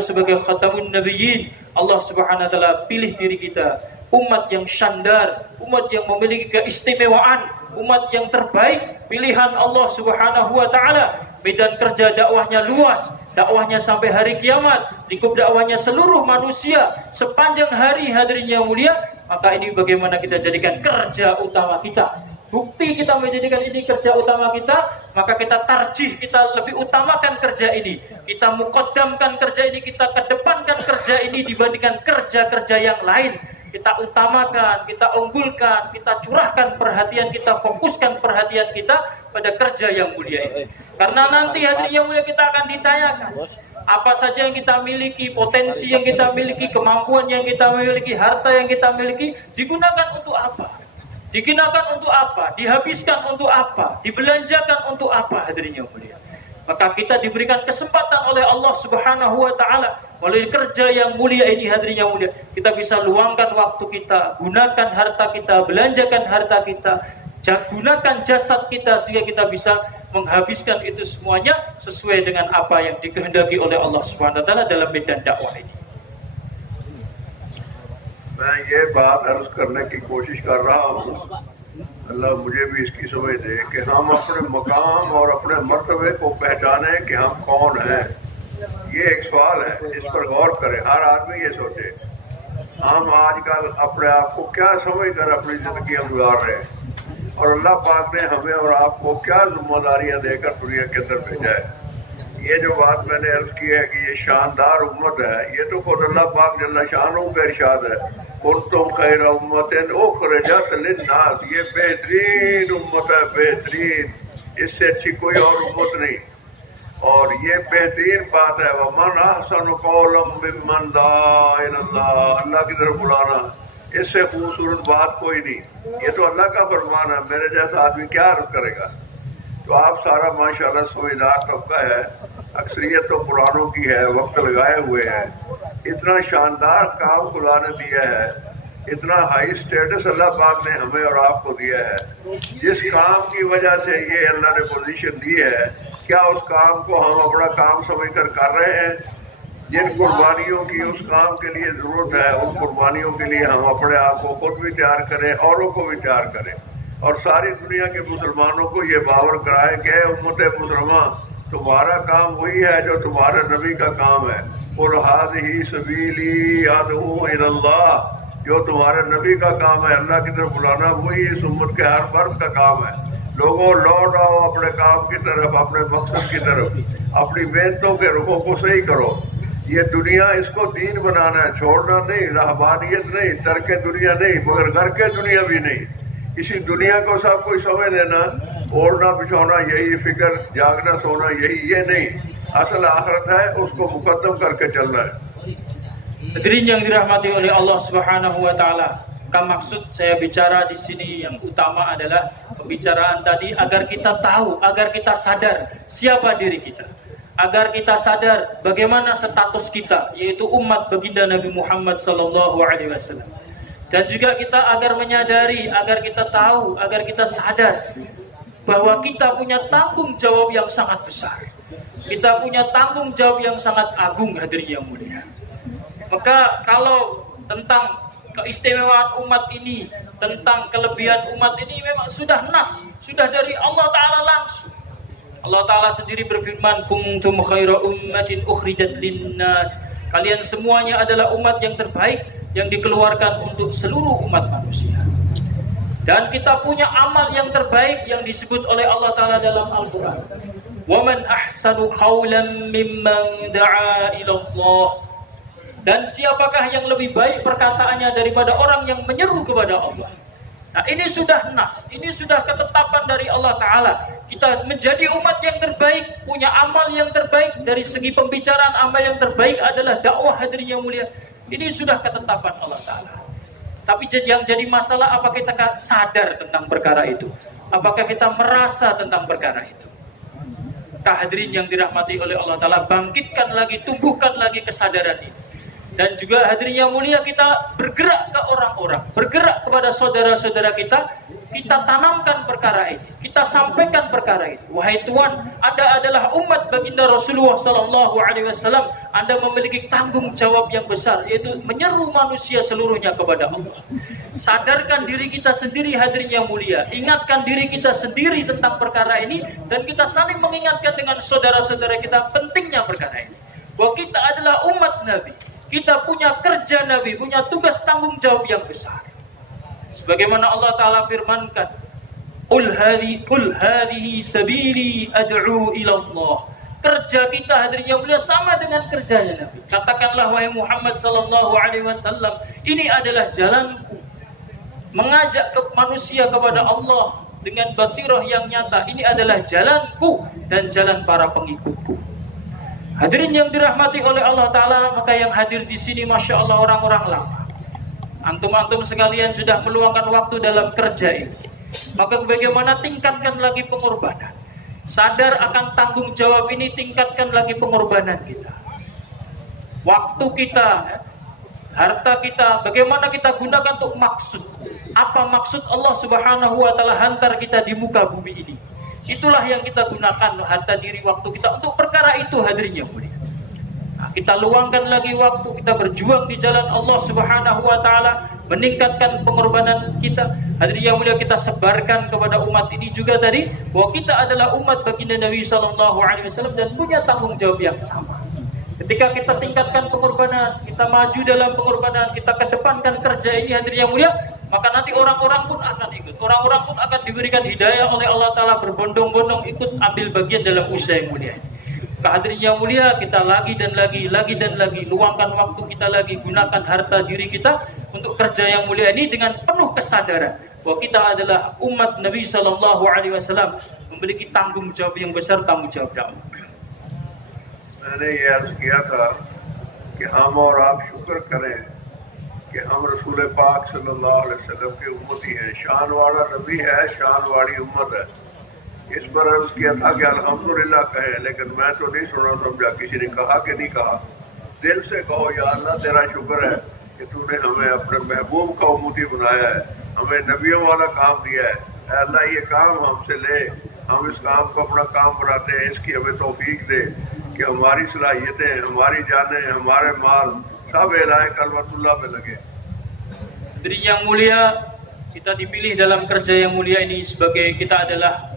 sebagai khatamun nabiyyin, Allah Subhanahu Wa Ta'ala pilih diri kita, umat yang syandar, umat yang memiliki keistimewaan, umat yang terbaik, pilihan Allah Subhanahu wa taala. Medan kerja dakwahnya luas, dakwahnya sampai hari kiamat, lingkup dakwahnya seluruh manusia sepanjang hari, hadirin yang mulia. Maka ini bagaimana kita jadikan kerja utama kita. Bukti kita menjadikan ini kerja utama kita, maka kita tarjih, kita lebih utamakan kerja ini. Kita muqaddamkan kerja ini, kita kedepankan kerja ini dibandingkan kerja-kerja yang lain. Kita utamakan, kita unggulkan, kita curahkan perhatian kita, fokuskan perhatian kita pada kerja yang mulia ini. Karena nanti hadirin yang mulia kita akan ditanyakan apa saja yang kita miliki, potensi yang kita miliki, kemampuan yang kita miliki, harta yang kita miliki, digunakan untuk apa? Digunakan untuk apa? Dihabiskan untuk apa? Dibelanjakan untuk apa, hadirin yang mulia? Maka kita diberikan kesempatan oleh Allah Subhanahu wa taala melalui kerja yang mulia ini, hadirin yang mulia. Kita bisa luangkan waktu kita, gunakan harta kita, belanjakan harta kita, gunakan jasad kita sehingga kita bisa menghabiskan itu semuanya sesuai dengan apa yang dikehendaki oleh Allah Subhanahu wa taala dalam medan dakwah ini. मैं ये बात अर्ज करने की कोशिश कर रहा हूँ, अल्लाह मुझे भी इसकी समझ दे कि हम अपने मकाम और अपने मर्तबे को पहचाने कि हम कौन हैं। ये एक सवाल है, इस पर गौर करें, हर आदमी ये सोचे हम आजकल अपने आप को क्या समझकर अपनी जिंदगी हम गुजार रहे हैं, और अल्लाह पाक ने हमें और आपको क्या जिम्मेदारियां देकर दुनिया के अंदर भेजा है। ये जो बात मैंने अर्ज की है कि ये शानदार उम्मत है, ये तो खुद अल्लाह पाक जल्ला शानहू का इरशाद है, कुंतुम खैर उम्मतिन उखरिजत लिन्नास। ये बेहतरीन उम्मत है, बेहतरीन, इससे अच्छी कोई और उम्मत नहीं। और ये बेहतरीन बात है, वमन अहसनु कौलन मिम्मन दा इलल्लाह, अल्लाह की तरफ बुलाना, इससे खूबसूरत बात कोई नहीं। ये तो अल्लाह का फरमान है, मेरे जैसा आदमी क्या अर्ज करेगा। तो आप सारा माशाल्लाह समझदार तबका है, अक्सरियत तो पुरानों की है, वक्त लगाए हुए हैं, इतना शानदार काम खुदा ने दिया है, इतना हाई स्टेटस अल्लाह पाक ने हमें और आपको दिया है। जिस काम की वजह से ये अल्लाह ने पोजीशन दी है, क्या उस काम को हम अपना काम समझकर कर रहे हैं? जिन कुर्बानियों की उस काम के लिए जरूरत है, उन कुर्बानियों के लिए हम अपने आप को खुद भी तैयार करें, औरों को भी तैयार करें, और सारी दुनिया के मुसलमानों को ये बावर कराए कि उम्मत मुसलमान, तुम्हारा काम वही है जो तुम्हारे नबी का काम है। कुल हाज़िही सबीली अदऊ इलल्लाह, जो तुम्हारे नबी का काम है अल्लाह की तरफ बुलाना, वही इस उम्मत के हर फर्द का काम है। लोगों लौट आओ अपने काम की तरफ, अपने मकसद की तरफ, अपनी मेहनतों के रुखों को सही करो। ये दुनिया, इसको दीन बनाना है, छोड़ना नहीं, रहबानियत नहीं, तरके दुनिया नहीं, मगर घर के दुनिया भी नहीं। इसी दुनिया को सब कोई समझ लेना, ओढ़ना बिछौना यही, फिक्र जागना सोना यही, ये नहीं, असल आखिरत है, उसको मुकद्दम करके चलना है। Hadirin yang dirahmati oleh Allah Subhanahu wa taala, maka maksud saya bicara di sini yang utama adalah pembicaraan tadi agar kita tahu, agar kita sadar siapa diri kita, agar kita sadar bagaimana status kita, yaitu umat baginda Nabi Muhammad sallallahu alaihi wasallam. Dan juga kita agar menyadari, agar kita tahu, agar kita sadar bahwa kita punya tanggung jawab yang sangat besar. Kita punya tanggung jawab yang sangat agung, hadirin yang mulia. Maka kalau tentang keistimewaan umat ini, tentang kelebihan umat ini memang sudah nas, sudah dari Allah Ta'ala langsung. Allah Ta'ala sendiri berfirman, kuntum khaira ummatin ukhrijat linnas. Kalian semuanya adalah umat yang terbaik yang dikeluarkan untuk seluruh umat manusia. Dan kita punya amal yang terbaik yang disebut oleh Allah Ta'ala dalam Al-Quran. وَمَنْ أَحْسَنُ قَوْلًا مِمَّنْ دَعَا إِلَى اللَّهِ. Dan siapakah yang lebih baik perkataannya daripada orang yang menyeru kepada Allah. Nah, ini sudah nas, ini sudah ketetapan dari Allah Ta'ala. Kita menjadi umat yang terbaik, punya amal yang terbaik. Dari segi pembicaraan, amal yang terbaik adalah dakwah, hadirin yang mulia. Ini sudah ketetapan Allah Ta'ala. Tapi yang jadi masalah, apakah kita sadar tentang perkara itu? Apakah kita merasa tentang perkara itu? Hadirin yang dirahmati oleh Allah Ta'ala, bangkitkan lagi, tumbuhkan lagi kesadaran ini. Dan juga hadirin yang mulia, kita bergerak ke orang-orang, bergerak kepada saudara-saudara kita, kita tanamkan perkara ini, kita sampaikan perkara ini. Wahai Tuhan, Anda adalah umat baginda Rasulullah Sallallahu Alaihi Wasallam. Anda memiliki tanggung jawab yang besar, yaitu menyeru manusia seluruhnya kepada Allah. Sadarkan diri kita sendiri, hadirin yang mulia. Ingatkan diri kita sendiri tentang perkara ini, dan kita saling mengingatkan dengan saudara-saudara kita pentingnya perkara ini. Bahwa kita adalah umat Nabi. Kita punya kerja Nabi, punya tugas tanggung jawab yang besar. Sebagaimana Allah Ta'ala firmankan, Qul hadhihi sabili ad'u ila Allah. Kerja kita, hadirin yang mulia, sama dengan kerjanya Nabi. Katakanlah, wahai Muhammad sallallahu alaihi wasallam, ini adalah jalanku. Mengajak ke manusia kepada Allah dengan basirah yang nyata. Ini adalah jalanku dan jalan para pengikutku. Hadirin yang dirahmati oleh Allah Ta'ala, maka yang hadir di sini Masya Allah orang-orang lama. Antum-antum sekalian sudah meluangkan waktu dalam kerja ini. Maka bagaimana tingkatkan lagi pengorbanan. sadar akan tanggung jawab ini, tingkatkan lagi pengorbanan kita. Waktu kita, harta kita, bagaimana kita gunakan untuk maksud. Apa maksud Allah Subhanahu wa taala hantar kita di muka bumi ini? Itulah yang kita gunakan, harta diri, waktu kita untuk perkara itu, hadirin yang mulia. Nah, kita luangkan lagi waktu, kita berjuang di jalan Allah Subhanahu wa taala, meningkatkan pengorbanan kita. Hadirin yang mulia, kita sebarkan kepada umat ini juga tadi bahwa kita adalah umat baginda Nabi sallallahu alaihi wasallam dan punya tanggung jawab yang sama. Ketika kita tingkatkan pengorbanan, kita maju dalam pengorbanan, kita kedepankan kerja ini, hadirin yang mulia, maka nanti orang-orang pun akan ikut. Orang-orang pun akan diberikan hidayah oleh Allah Ta'ala, berbondong-bondong ikut ambil bagian dalam usaha yang mulia ini. Hadirin yang mulia, kita lagi dan lagi luangkan waktu kita lagi, gunakan harta diri kita untuk kerja yang mulia ini dengan penuh kesadaran bahwa kita adalah umat Nabi Sallallahu Alaihi Wasallam, memiliki tanggung jawab yang besar, tanggung jawab dakwah. मैंने ये अर्ज किया था कि हम और आप शुक्र करें कि हम रसूल पाक सल्लल्लाहु अलैहि वसल्लम के उम्मती हैं। शान वाला नबी है, शान वाली उम्मत है। इस पर अर्ज किया था कि अल्हम्दुलिल्लाह कहें, लेकिन मैं तो नहीं सुना समझा किसी ने कहा कि नहीं कहा। दिल से कहो, या अल्लाह तेरा शुक्र है कि तूने हमें अपने महबूब का उम्मती बनाया है, हमें नबियों वाला काम दिया है। अल्लाह ये काम हमसे ले, हम इस काम को अपना काम बनाते हैं, इसकी हमें तौफीक दे कि हमारी सलाहियतें, हमारी जानें, हमारे माल सब एलाए कलमतुल्लाह में लगे। Hadirin yang mulia, kita dipilih dalam kerja yang mulia ini sebagai kita adalah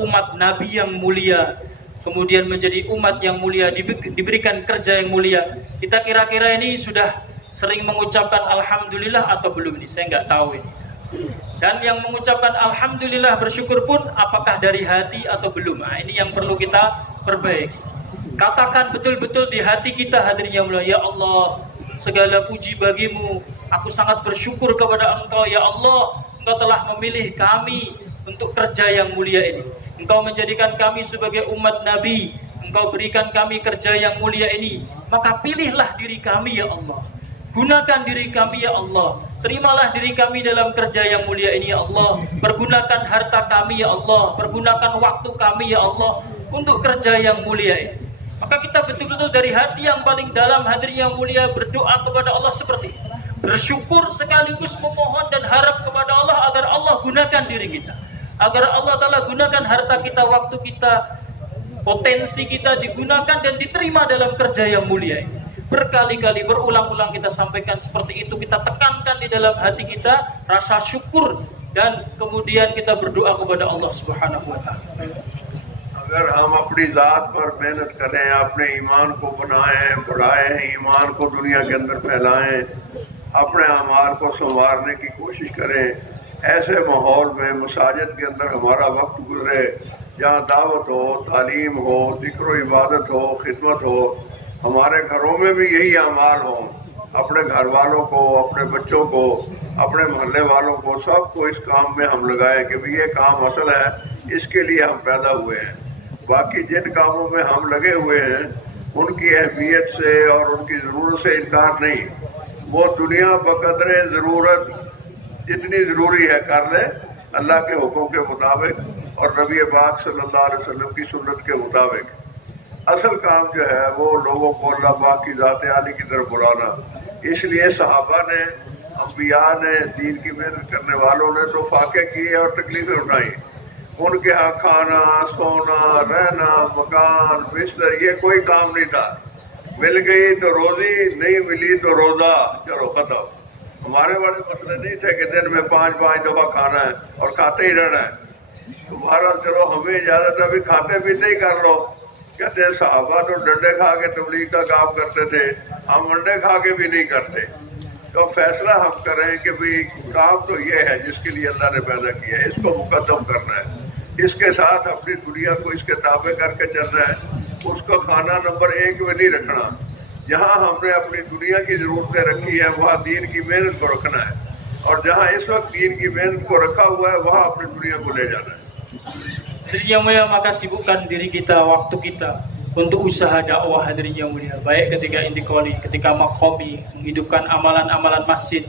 umat Nabi yang mulia, kemudian menjadi umat yang mulia, diberikan kerja yang mulia. Kita kira-kira ini sudah sering mengucapkan Alhamdulillah atau belum ini? Saya nggak tahu ini. Dan yang mengucapkan Alhamdulillah, bersyukur pun apakah dari hati atau belum? Nah, ini yang perlu kita perbaiki. Katakan betul-betul di hati kita, hadirin yang mulia, ya Allah, segala puji bagimu, aku sangat bersyukur kepada Engkau, ya Allah, Engkau telah memilih kami untuk kerja yang mulia ini. Engkau menjadikan kami sebagai umat Nabi, Engkau berikan kami kerja yang mulia ini, maka pilihlah diri kami, ya Allah. Gunakan diri kami, ya Allah. Terimalah diri kami dalam kerja yang mulia ini, ya Allah. Pergunakan harta kami, ya Allah. Pergunakan waktu kami, ya Allah, untuk kerja yang mulia ini. Maka kita betul-betul dari hati yang paling dalam, hadirin yang mulia, berdoa kepada Allah seperti itu. Bersyukur sekaligus memohon dan harap kepada Allah agar Allah gunakan diri kita, agar Allah Ta'ala gunakan harta kita, waktu kita, potensi kita digunakan dan diterima dalam kerja yang mulia ini. Berkali-kali, berulang-ulang kita sampaikan seperti itu, kita tekankan di dalam hati kita rasa syukur, dan kemudian kita berdoa kepada Allah Subhanahu wa Ta'ala. अगर हम अपनी जात पर मेहनत करें, अपने ईमान को बनाएं, बढ़ाएं, ईमान को दुनिया के अंदर फैलाएं, अपने अमाल को संवारने की कोशिश करें, ऐसे माहौल में मसाजिद के अंदर हमारा वक्त गुजरे, जहाँ दावत हो, तालीम हो, जिक्र इबादत हो, खिदमत हो, हमारे घरों में भी यही अमाल हो, अपने घर वालों को, अपने बच्चों को, अपने मोहल्ले वालों को, सबको इस काम में हम लगाएं कि भाई ये काम असल है, इसके लिए हम पैदा हुए हैं। बाकी जिन कामों में हम लगे हुए हैं उनकी अहमियत से और उनकी ज़रूरत से इनकार नहीं, वो दुनिया बकदरे ज़रूरत जितनी ज़रूरी है कर ले, अल्लाह के हुक्म के मुताबिक और नबी पाक सल्लल्लाहु अलैहि वसल्लम की सुन्नत के मुताबिक। असल काम जो है वो लोगों को अल्लाह पाक की ज़ात आली की तरफ बुलाना। इसलिए सहाबा ने, अंबिया ने, दीन की मेहनत करने वालों ने तो फाके किए और तकलीफें उठाई। उनके यहाँ खाना, सोना, रहना, मकान, बिस्तर, ये कोई काम नहीं था। मिल गई तो रोजी, नहीं मिली तो रोजा, चलो खत्म। हमारे वाले मसले नहीं थे कि दिन में 5-5 दफा खाना है और खाते ही रहना है। तुम्हारा चलो हमें इजाजत है, अभी खाते पीते ही कर लो। कहते हैं साहबा तो डंडे खा के तबलीग का काम करते थे, हम अंडे खा के भी नहीं करते। तो फैसला हम करें कि भाई काम तो ये है जिसके लिए अल्लाह ने पैदा किया है, इसको मुकद्दम करना है, इसके साथ अपनी दुनिया को इसके ताबे करके चलना है। उसको खाना नंबर 1 में नहीं रखना। जहाँ हमने अपनी दुनिया की ज़रूरतें रखी है वहाँ दीन की मेहनत को रखना है, और जहाँ इस वक्त दीन की मेहनत को रखा हुआ है वहाँ अपनी दुनिया को ले जाना है। Hadirin yang mulia, maka sibukkan diri kita, waktu kita untuk usaha dakwah, hadirin yang mulia. Baik ketika intikoli, ketika makhomi, menghidupkan amalan-amalan masjid,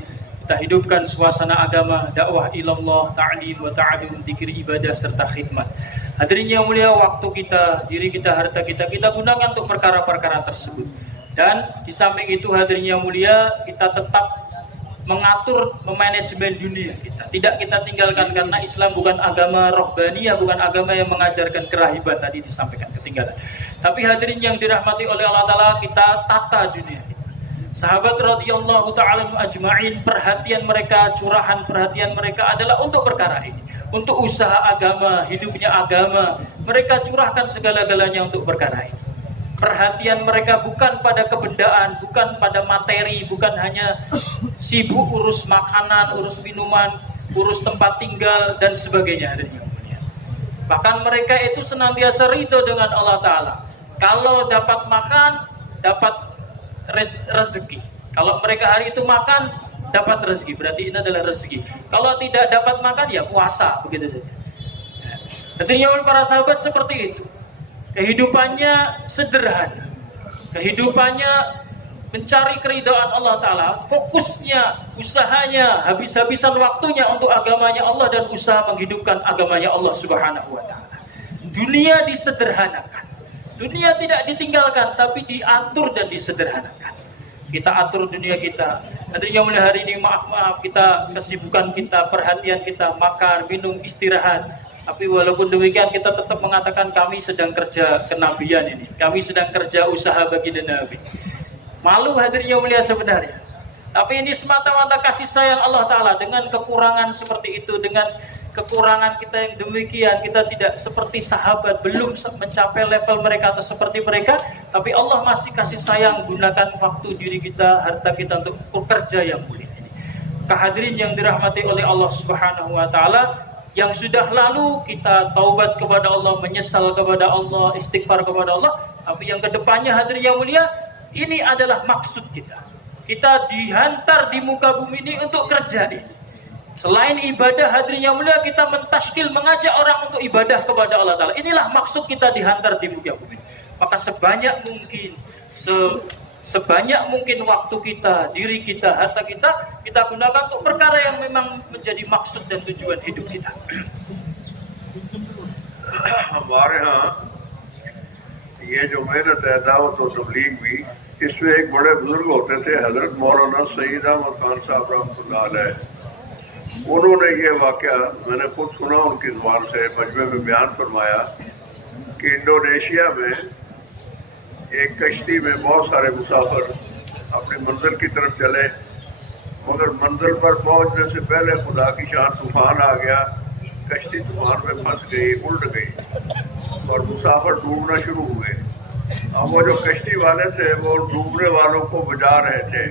Kita hidupkan suasana agama, dakwah ilallah, ta'lim wa ta'alum, zikir, ibadah serta khidmat. Hadirin yang mulia, waktu kita, diri kita, harta kita gunakan untuk perkara-perkara tersebut. Dan di samping itu hadirin yang mulia, kita tetap mengatur, memanajemen dunia kita. Tidak kita tinggalkan, karena Islam bukan agama rohbaniyah, bukan agama yang mengajarkan kerahiban tadi disampaikan ketinggalan. Tapi hadirin yang dirahmati oleh Allah Ta'ala, kita tata dunia kita. Sahabat radhiyallahu ta'ala ajma'in, perhatian mereka, curahan perhatian mereka adalah untuk perkara ini, untuk usaha agama, hidupnya agama. Mereka curahkan segala-galanya untuk perkara ini. Perhatian mereka bukan pada kebendaan, bukan pada materi, bukan hanya sibuk urus makanan, urus minuman, urus tempat tinggal dan sebagainya. Bahkan mereka itu senantiasa ridho dengan Allah Ta'ala. Kalau dapat makan, dapat rezeki. Kalau mereka hari itu makan, dapat rezeki, berarti ini adalah rezeki. Kalau tidak dapat makan, ya puasa, begitu saja. Artinya para sahabat seperti itu. Kehidupannya sederhana, kehidupannya mencari keridhaan Allah Ta'ala, fokusnya, usahanya, habis-habisan waktunya untuk agamanya Allah dan usaha menghidupkan agamanya Allah Subhanahu wa Ta'ala. Dunia disederhanakan, dunia tidak ditinggalkan, tapi diatur dan disederhanakan. Kita atur dunia kita. Nantinya mulai hari ini maaf kita, kesibukan kita, perhatian kita, makan, minum, istirahat. Tapi walaupun demikian kita tetap mengatakan kami sedang kerja kenabian ini. Kami sedang kerja usaha baginda Nabi. Malu hadirin yang mulia sebenarnya. Tapi ini semata-mata kasih sayang Allah Ta'ala. Dengan kekurangan seperti itu, dengan kekurangan kita yang demikian, kita tidak seperti sahabat, belum mencapai level mereka atau seperti mereka. Tapi Allah masih kasih sayang, gunakan waktu diri kita, harta kita untuk bekerja yang mulia ini. Kehadirin yang dirahmati oleh Allah Subhanahu wa Ta'ala, yang sudah lalu kita taubat kepada Allah, menyesal kepada Allah, istighfar kepada Allah. Tapi yang kedepannya hadirin yang mulia, ini adalah maksud kita. Kita dihantar di muka bumi ini untuk kerja ini. Selain ibadah hadirin yang mulia, kita mentashkil, mengajak orang untuk ibadah kepada Allah Ta'ala. Inilah maksud kita dihantar di muka bumi. Maka sebanyak mungkin waktu kita, diri kita, harta kita gunakan untuk perkara yang memang menjadi maksud dan tujuan hidup kita. हमारे यहाँ ये जो मेहनत है दावत और तबलीग भी, इसमें एक बड़े बुजुर्ग होते थे, हजरत मौलाना सईद अहमद खान साहब रहमतुल्लाह अलैह। उन्होंने ये वाक़या मैंने खुद सुना, उनकी ज़ुबान से मजमे में बयान फरमाया कि इंडोनेशिया में एक कश्ती में बहुत सारे मुसाफिर अपनी मंजिल की तरफ चले, मगर मंजिल पर पहुंचने से पहले खुदा की शान तूफान आ गया, कश्ती तूफान में फंस गई, उल्ट गई और मुसाफिर डूबना शुरू हुए। अब वो जो कश्ती वाले थे वो डूबने वालों को बचा रहे थे,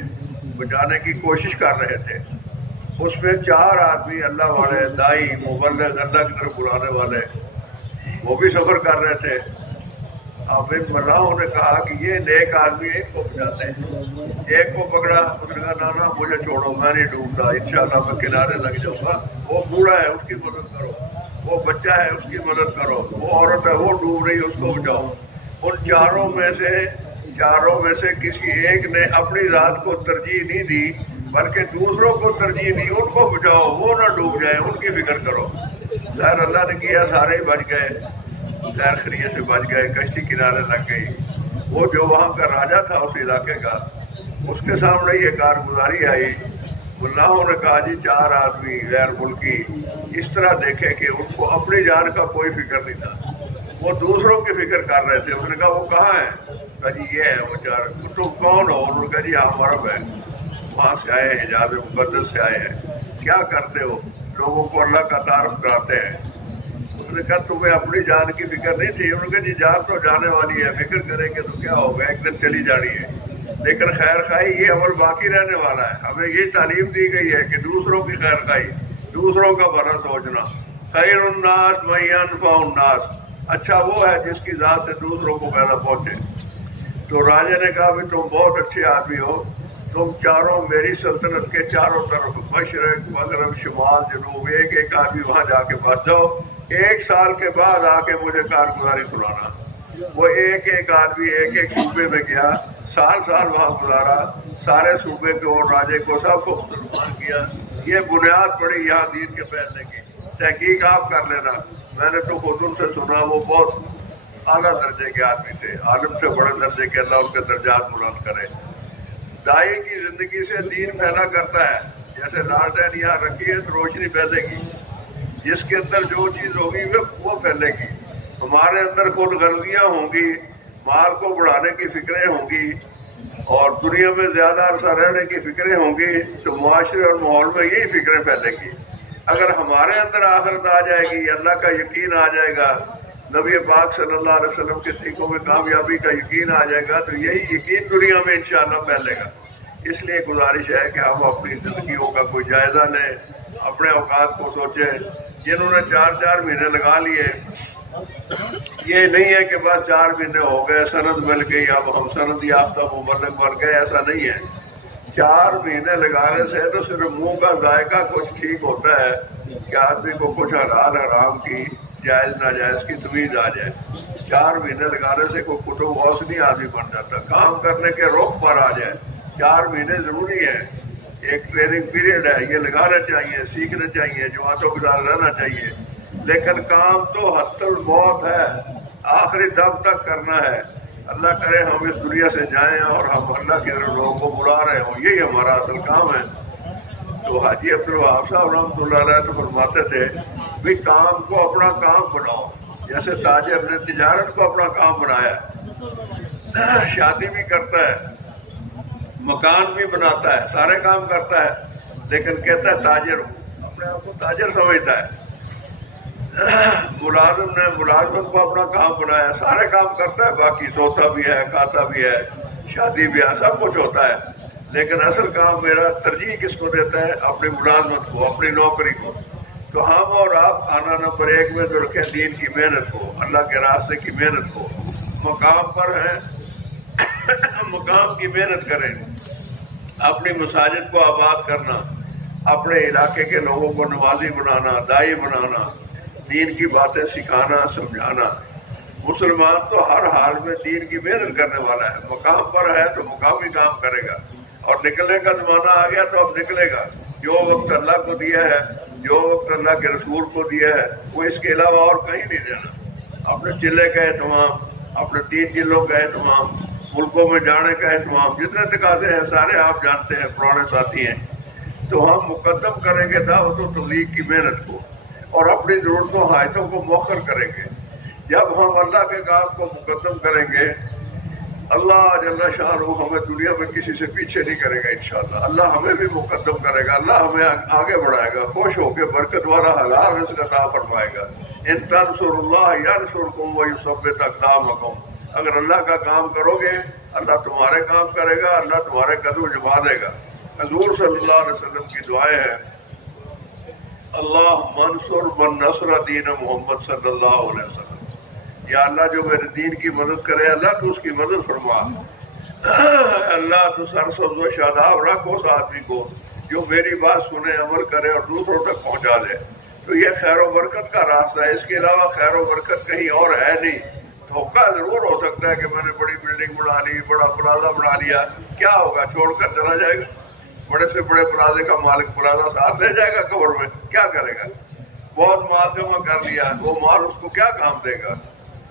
बचाने की कोशिश कर रहे थे। उसमें 4 आदमी अल्लाह वाले, दाई, मुबल्लिग, अल्लाह की तरफ बुलाने वाले, वो भी सफ़र कर रहे थे। अब इन मल्लाहों ने कहा कि ये नेक आदमी एक को बचाते हैं। एक को पकड़ा, उसने कहा ना मुझे छोड़ो, मैं नहीं डूबता, इंशाअल्लाह मैं किनारे लग जाऊंगा। वो बूढ़ा है उसकी मदद करो, वो बच्चा है उसकी मदद करो, वो औरत है वो डूब रही है उसको बचाओ। उन चारों में से किसी एक ने अपनी जात को तरजीह नहीं दी, बल्कि दूसरों को तरजीह दी, उनको बचाओ, वो ना डूब जाए, उनकी फिक्र करो। खैर अल्लाह ने किया, सारे ही बच गए, खैर खरीय से बच गए, कश्ती किनारे लग गई। वो जो वहाँ का राजा था उस इलाके का, उसके सामने ये कारगुजारी आई। मुल्लाहों ने कहा जी 4 आदमी गैर मुल्की इस तरह देखे कि उनको अपनी जान का कोई फिक्र नहीं था, वो दूसरों की फिक्र कर रहे थे। उसने कहा वो कहाँ है? कहा जी ये है वो 4। तुम कौन हो? उन्होंने कहा जी हम अरब हैं, वहाँ से आए हैं, हिजाज़ मुक़द्दस से आए हैं। क्या करते हो? लोगों को अल्लाह का तारफ कराते हैं। उसने कहा तुम्हें अपनी जान की फिक्र नहीं थी? उन्होंने कहा जी जान तो जाने वाली है, फिक्र करेंगे तो क्या होगा, एक दिन चली जानी है, लेकिन खैर खाई ये अमल बाकी रहने वाला है। हमें ये तालीम दी गई है कि दूसरों की खैर खाई, दूसरों का भला सोचना। खैरुन्नास मन यनफउन्नास, अच्छा वो है जिसकी जात से दूसरों को फायदा पहुंचे। तो राजा ने कहा भी तुम बहुत अच्छे आदमी हो, तुम चारों मेरी सल्तनत के चारों तरफ, मशरक, मगरब, शुमाल, जनूब, एक आदमी वहां जाके बस जाओ। 1 साल के बाद आके मुझे कारगुजारी सुनाना। वो एक आदमी एक सूबे में गया, साल साल वहाँ गुजारा, सारे सूबे को और राजे को सबको मुसलमान किया। ये बुनियाद पड़ी यहाँ दीन के फैलने की। तहकीक आप कर लेना, मैंने तो खुद उनसे सुना, वो बहुत आला दर्जे के आदमी थे, आलिम से बड़े दर्जे के, अल्लाह उनके दर्जात बुलंद करे। दाई की जिंदगी से दीन फैला करता है, जैसे लालटेन यहाँ रखी है तो रोशनी फैलेगी, जिसके अंदर जो चीज़ होगी वो फैलेगी। हमारे अंदर खुद गर्जियाँ होंगी, माल को बढ़ाने की फिक्रें होंगी और दुनिया में ज़्यादा अरसा रहने की फिक्रें होंगी, तो मुआशरे और माहौल में यही फिक्रें फैलेंगी। अगर हमारे अंदर आखिरत आ जाएगी, अल्लाह का यकीन आ जाएगा, नबी पाक सल्लल्लाहु अलैहि वसल्लम के सीखों में कामयाबी का यकीन आ जाएगा, तो यही यकीन दुनिया में इंशाअल्लाह फैलेगा। इसलिए गुजारिश है कि हम अपनी ज़िंदगियों का कोई जायज़ा लें, अपने औकात को सोचें। जिन्होंने 4-4 महीने लगा लिए, ये नहीं है कि बस 4 महीने हो गए, सनद मिल गई, अब हम सनद याफ्ता मुबल्लिग बन गए, ऐसा नहीं है। 4 महीने लगाने से तो सिर्फ मुंह का जायका कुछ ठीक होता है कि आदमी को कुछ हलाल हराम की, जायज़ नाजायज़ की तमीज़ आ जाए। 4 महीने लगाने से कोई कुटुब गौस नहीं आदमी बन जाता, काम करने के रुख पर आ जाए। 4 महीने ज़रूरी है, एक ट्रेनिंग पीरियड है, ये लगाना चाहिए, सीखना चाहिए, जमातों के साथ रहना चाहिए। लेकिन काम तो हत्तुल मौत है, आखिरी दम तक करना है। अल्लाह करे हम इस दुनिया से जाएं और हम अल्लाह की तरफ लोगों को बुला रहे हों, यही हमारा असल काम है। तो हाजी अब्दुल वहाब साहब रहमतुल्लाह अलैह तो फरमाते थे भी काम को अपना काम बनाओ, जैसे ताजिर ने तिजारत को अपना काम बनाया, शादी भी करता है, मकान भी बनाता है, सारे काम करता है, लेकिन कहता है ताजिर हूँ, अपने आप को ताजिर समझता है। मुलाजिम ने मुलाजमत को अपना काम बनाया, सारे काम करता है, बाकी सोता भी है, खाता भी है, शादी भी है, सब कुछ होता है, लेकिन असल काम मेरा तरजीह किसको देता है? अपनी मुलाजमत को, अपनी नौकरी को। तो हम और आप खाना नंबर 1 में तो रखें दीन की मेहनत को, अल्लाह के रास्ते की मेहनत को। मकाम पर हैं मकाम की मेहनत करें, अपनी मसाजिद को आबाद करना, अपने इलाके के लोगों को नमाजी बनाना, दाई बनाना, दीन की बातें सिखाना, समझाना। मुसलमान तो हर हाल में दीन की मेहनत करने वाला है, मकाम पर है तो मुकामी काम करेगा, और निकलने का जमाना आ गया तो अब निकलेगा। जो वक्त अल्लाह को दिया है, जो वक्त अल्लाह के रसूल को दिया है, वो इसके अलावा और कहीं नहीं देना। अपने चिल्ले का एहतमाम, अपने 3 जिलों का एहतमाम, मुल्कों में जाने का एहतमाम, जितने तकाज़े हैं सारे आप जानते हैं, पुराने साथी हैं। तो हम मुकद्दम करेंगे दावत और तबलीग की मेहनत को, और अपनी ज़रूरतों हाजतों को मौखर करेंगे। जब हम अल्लाह के काम को मुकद्दम करेंगे, अल्लाह जल्ला शाह हमें दुनिया में किसी से पीछे नहीं करेगा। इंशाअल्लाह अल्लाह हमें भी मुकद्दम करेगा, अल्लाह हमें आगे बढ़ाएगा, खुश होकर बरकत वाला हलाल रिज़्क़ अता फरमाएगा। इन तंसुरुल्लाह यंसुरकुम व युसब्बित अक़दामकुम। अगर अल्लाह का काम करोगे, अल्लाह तुम्हारे काम करेगा, अल्लाह तुम्हारे कदम जमा देगा। हज़ूर सल्लल्लाहु अलैहि वसल्लम की दुआएं हैं, अल्लाह मंसूर मन नसर दीन मोहम्मद सल्लल्लाहु अलैहि वसल्लम। या अल्लाह जो मेरे दीन की मदद करे, अल्लाह तू उसकी मदद फरमा। अल्लाह तू सरसब्ज़ शादाब रख उस आदमी को जो मेरी बात सुने, अमल करे और दूसरों तक पहुंचा दे। तो ये खैर व बरकत का रास्ता है, इसके अलावा खैर व बरकत कहीं और है नहीं। धोखा जरूर हो सकता है कि मैंने बड़ी बिल्डिंग बना ली, बड़ा प्लाजा बना लिया, क्या होगा? छोड़कर चला जाएगा। बड़े से बड़े प्लाजे का मालिक प्लाजा साथ ले जाएगा कब्र में, क्या करेगा? बहुत माल जमा कर लिया, वो माल उसको क्या काम देगा?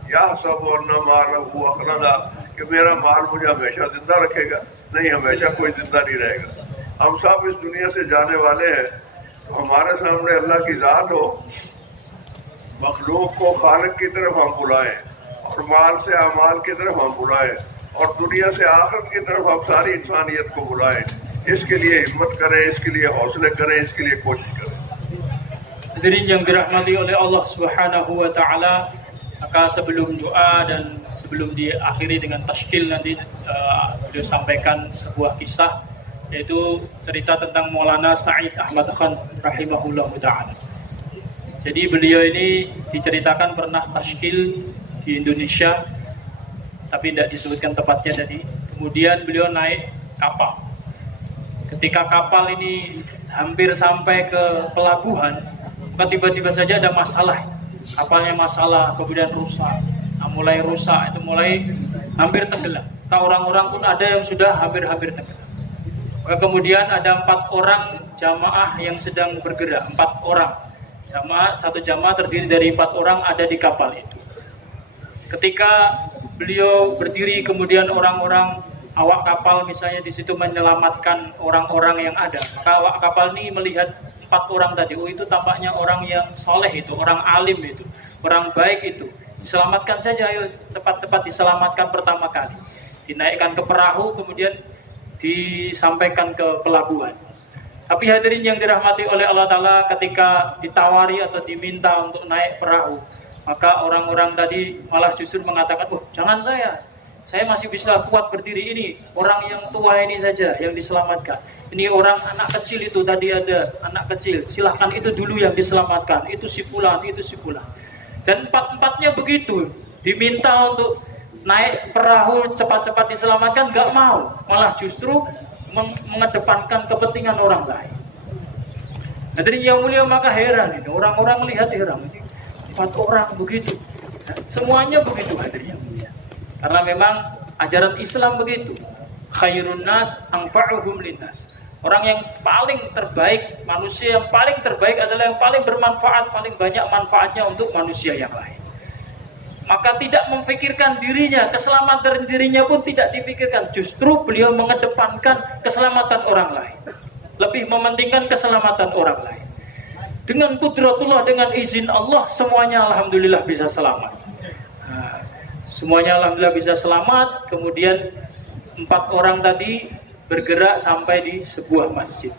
या सब और न माल हुआ अखलदा कि मेरा माल मुझे हमेशा जिंदा रखेगा? नहीं, हमेशा कोई जिंदा नहीं रहेगा। हम सब इस दुनिया से जाने वाले हैं। तो हमारे सामने अल्लाह की ज़ात हो, मखलूक को खालिक की तरफ हम बुलाएं, और माल से अमाल की तरफ हम बुलाएं, और दुनिया से आखिरत की तरफ हम सारी इंसानियत को बुलाएं। इसके लिए हिम्मत करें, इसके लिए हौसले करें, इसके लिए कोशिश करें। Hadirin yang dirahmati oleh Allah Subhanahu wa taala, maka sebelum doa dan sebelum diakhiri dengan tashkil nanti beliau sampaikan sebuah kisah, yaitu cerita tentang Maulana Said Ahmad Khan rahimahullah ta'ala. Jadi beliau ini diceritakan pernah tashkil di Indonesia, tapi tidak disebutkan tempatnya tadi. Kemudian beliau naik kapal. Ketika kapal ini hampir sampai ke pelabuhan, maka tiba-tiba saja ada masalah. Kapalnya masalah, kemudian rusak. Mulai rusak, itu mulai hampir tenggelam. Maka orang-orang pun ada yang sudah hampir-hampir tenggelam. Maka kemudian ada 4 orang jamaah yang sedang bergerak, 4 orang. Satu jamaah terdiri dari 4 orang ada di kapal itu. Ketika beliau berdiri, kemudian orang-orang awak kapal misalnya di situ menyelamatkan orang-orang yang ada. Maka awak kapal ini melihat 4 orang tadi, oh itu tampaknya orang yang soleh itu, orang alim itu, orang baik itu. Diselamatkan saja, ayo cepat-cepat diselamatkan pertama kali. Dinaikkan ke perahu, kemudian disampaikan ke pelabuhan. Tapi hadirin yang dirahmati oleh Allah Ta'ala, ketika ditawari atau diminta untuk naik perahu, maka orang-orang tadi malah justru mengatakan, oh jangan saya masih bisa kuat berdiri, ini orang yang tua ini saja yang diselamatkan. Ini orang anak kecil itu tadi ada anak kecil, silahkan itu dulu yang diselamatkan, itu si fulan, itu si fulan. Dan 4-4-nya begitu, diminta untuk naik perahu cepat-cepat diselamatkan, nggak mau, malah justru mengedepankan kepentingan orang lain. Hadirin yang mulia, maka heran itu, orang-orang melihat heran, ini 4 orang begitu, semuanya begitu hadirin yang mulia. Karena memang ajaran Islam begitu, khairun nas anfa'uhum linnas. Orang yang paling terbaik, manusia yang paling terbaik adalah yang paling bermanfaat, paling banyak manfaatnya untuk manusia yang lain. Maka tidak memikirkan dirinya, keselamatan dirinya pun tidak dipikirkan. Justru beliau mengedepankan keselamatan orang lain, lebih mementingkan keselamatan orang lain. Dengan kudratullah, dengan izin Allah, semuanya alhamdulillah bisa selamat. Semuanya alhamdulillah bisa selamat. Kemudian 4 orang tadi bergerak sampai di sebuah masjid.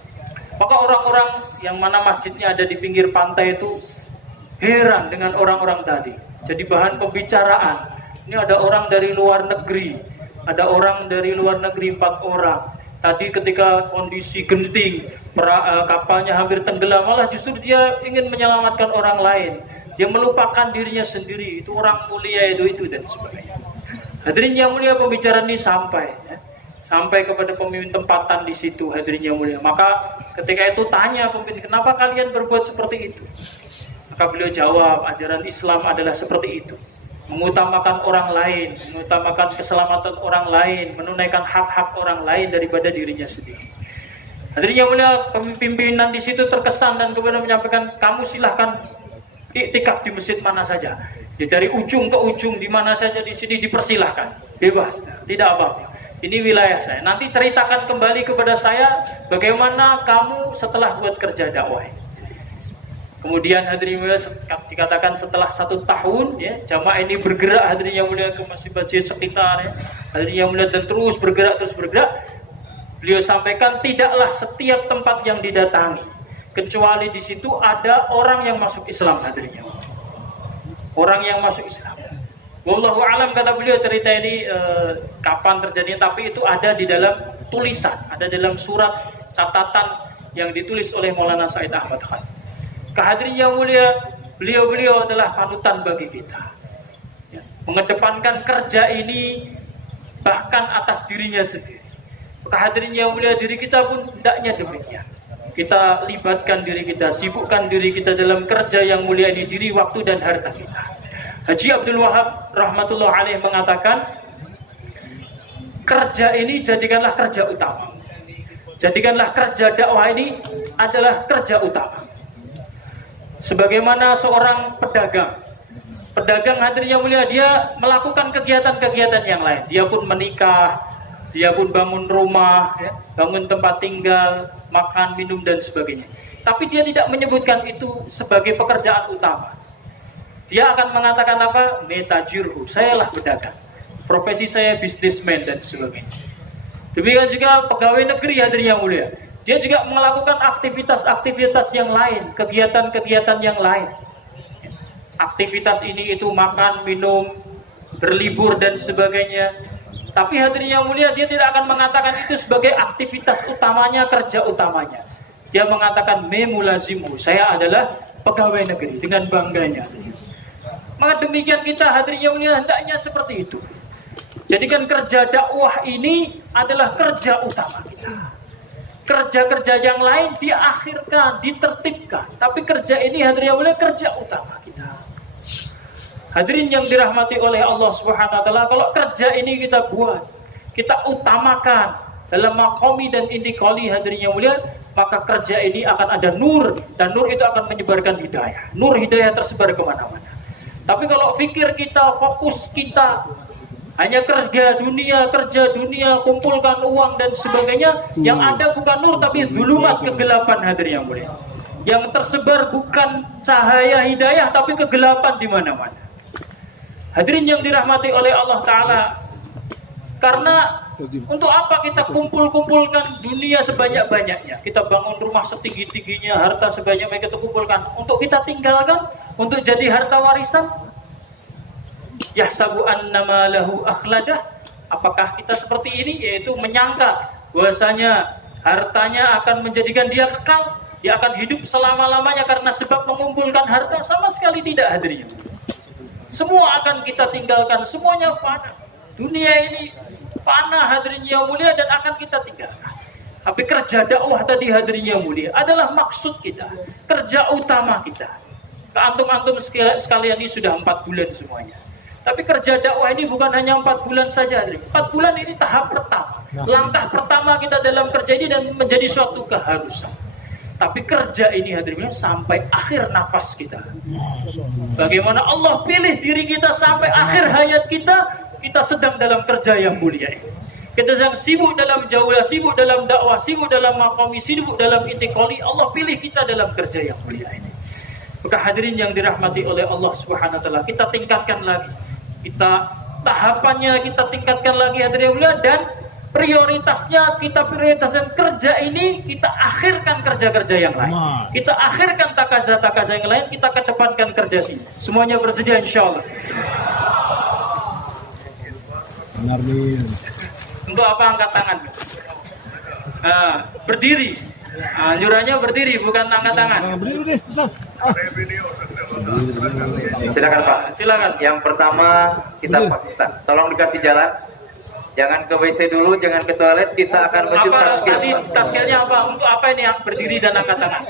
Maka orang-orang yang mana masjidnya ada di pinggir pantai itu heran dengan orang-orang tadi. Jadi bahan pembicaraan. Ini ada orang dari luar negeri, ada orang dari luar negeri 4 orang. Tadi ketika kondisi genting, kapalnya hampir tenggelam, malah justru dia ingin menyelamatkan orang lain. Dia melupakan dirinya sendiri. Itu orang mulia itu dan sebagainya. Hadirin yang mulia, pembicaraan ini sampai kepada pemimpin tempatan di situ, hadirin yang mulia. Maka ketika itu tanya pemimpin, kenapa kalian berbuat seperti itu? Maka beliau jawab, ajaran Islam adalah seperti itu, mengutamakan orang lain, mengutamakan keselamatan orang lain, menunaikan hak-hak orang lain daripada dirinya sendiri. Hadirin yang mulia, pimpinan di situ terkesan dan kemudian menyampaikan, kamu silahkan iktikaf di masjid mana saja, dari ujung ke ujung di mana saja di sini dipersilahkan, bebas, tidak apa-apa. Ini wilayah saya. Nanti ceritakan kembali kepada saya bagaimana kamu setelah buat kerja dakwah. Kemudian hadirin yang mulia, dikatakan setelah 1 tahun ya, jamaah ini bergerak hadirin yang mulia ke masjid-masjid sekitar ya. Hadirin yang mulia, dan terus bergerak. Beliau sampaikan, tidaklah setiap tempat yang didatangi kecuali di situ ada orang yang masuk Islam, hadirin yang mulia. Orang yang masuk Islam. Wallahu alam, kata beliau, cerita ini kapan terjadinya, tapi itu ada di dalam tulisan, ada dalam surat catatan yang ditulis oleh Maulana Said Ahmad Khan. Kehadirin yang mulia, beliau adalah panutan bagi kita. Ya, mengedepankan kerja ini bahkan atas dirinya sendiri. Kehadirin yang mulia, diri kita pun hendaknya demikian. Kita libatkan diri kita, sibukkan diri kita dalam kerja yang mulia ini, diri, waktu, dan harta kita. Haji Abdul Wahab rahmatullah alaih mengatakan, kerja ini jadikanlah kerja utama. Jadikanlah kerja dakwah ini adalah kerja utama. Sebagaimana seorang pedagang hadirin yang mulia, dia melakukan kegiatan-kegiatan yang lain. Dia pun menikah, dia pun bangun rumah, ya, bangun tempat tinggal, makan, minum, dan sebagainya. Tapi dia tidak menyebutkan itu sebagai pekerjaan utama. Dia akan mengatakan apa? Metajirhu, sayalah pedagang. Profesi saya bisnismen dan sebagainya. Demikian juga pegawai negeri hadirin yang mulia. Dia juga melakukan aktivitas-aktivitas yang lain, kegiatan-kegiatan yang lain. Aktivitas ini itu makan, minum, berlibur dan sebagainya. Tapi hadirin yang mulia, dia tidak akan mengatakan itu sebagai aktivitas utamanya, kerja utamanya. Dia mengatakan memulazimu, saya adalah pegawai negeri, dengan bangganya. Maka demikian kita hadirin yang mulia, hendaknya seperti itu. Jadikan kerja dakwah ini adalah kerja utama kita. Kerja-kerja yang lain diakhirkan, ditertibkan. Tapi kerja ini hadirin yang mulia, kerja utama kita. Hadirin yang dirahmati oleh Allah Subhanahu wa taala, kalau kerja ini kita buat, kita utamakan dalam makomi dan intikoli hadirin yang mulia, maka kerja ini akan ada nur, dan nur itu akan menyebarkan hidayah. Nur hidayah tersebar kemana-mana. Tapi kalau fikir kita, fokus kita hanya kerja dunia, kumpulkan uang dan sebagainya, yang ada bukan nur tapi zulumat, kegelapan hadirin yang mulia. Yang tersebar bukan cahaya hidayah tapi kegelapan di mana-mana. Hadirin yang dirahmati oleh Allah Ta'ala, karena untuk apa kita kumpulkan dunia sebanyak-banyaknya, kita bangun rumah setinggi-tingginya, harta sebanyak-banyaknya kita kumpulkan, untuk kita tinggalkan, untuk jadi harta warisan? Yahsabu annama lahu akhladah. Apakah kita seperti ini, yaitu menyangka bahwasanya hartanya akan menjadikan dia kekal, dia akan hidup selama-lamanya karena sebab mengumpulkan harta? Sama sekali tidak, hadirin. Semua akan kita tinggalkan, semuanya fana. Dunia ini fana, hadirin yang mulia, dan akan kita tinggalkan. Tapi kerja dakwah tadi, hadirin yang mulia, adalah maksud kita, kerja utama kita. Antum-antum sekalian ini sudah 4 bulan semuanya. Tapi kerja dakwah ini bukan hanya 4 bulan saja, hadirin. 4 bulan ini tahap pertama. Langkah pertama kita dalam kerja ini dan menjadi suatu keharusan. Tapi kerja ini, hadirin, sampai akhir nafas kita. Bagaimana Allah pilih diri kita sampai akhir hayat kita, kita sedang dalam kerja yang mulia ini. Kita sedang sibuk dalam jaulah, sibuk dalam dakwah, sibuk dalam maqami, sibuk dalam intikoli. Allah pilih kita dalam kerja yang mulia ini. Maka hadirin yang dirahmati oleh Allah Subhanahu wa taala, kita tingkatkan lagi. Kita tahapannya kita tingkatkan lagi, hadirin yang mulia, dan prioritasnya kita prioritaskan kerja ini, kita akhirkan kerja-kerja yang lain. Kita akhirkan takaza-takaza yang lain, kita kedepankan kerja sini. Semuanya bersedia insyaallah. Benar nih. Untuk apa angkat tangan? Berdiri. Anjurannya berdiri, bukan angkat tangan. Berdiri deh, Ustaz. Silakan Pak. Silakan. Yang pertama kita Pak Ustaz, tolong dikasih jalan. Jangan ke WC dulu, jangan ke toilet, kita akan menuju Apa taskil. tadi taskilnya apa? Untuk apa ini yang berdiri dan angkat tangan?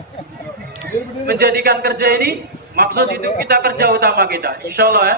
Menjadikan kerja ini, maksud itu kita kerja utama kita. Insya Allah ya.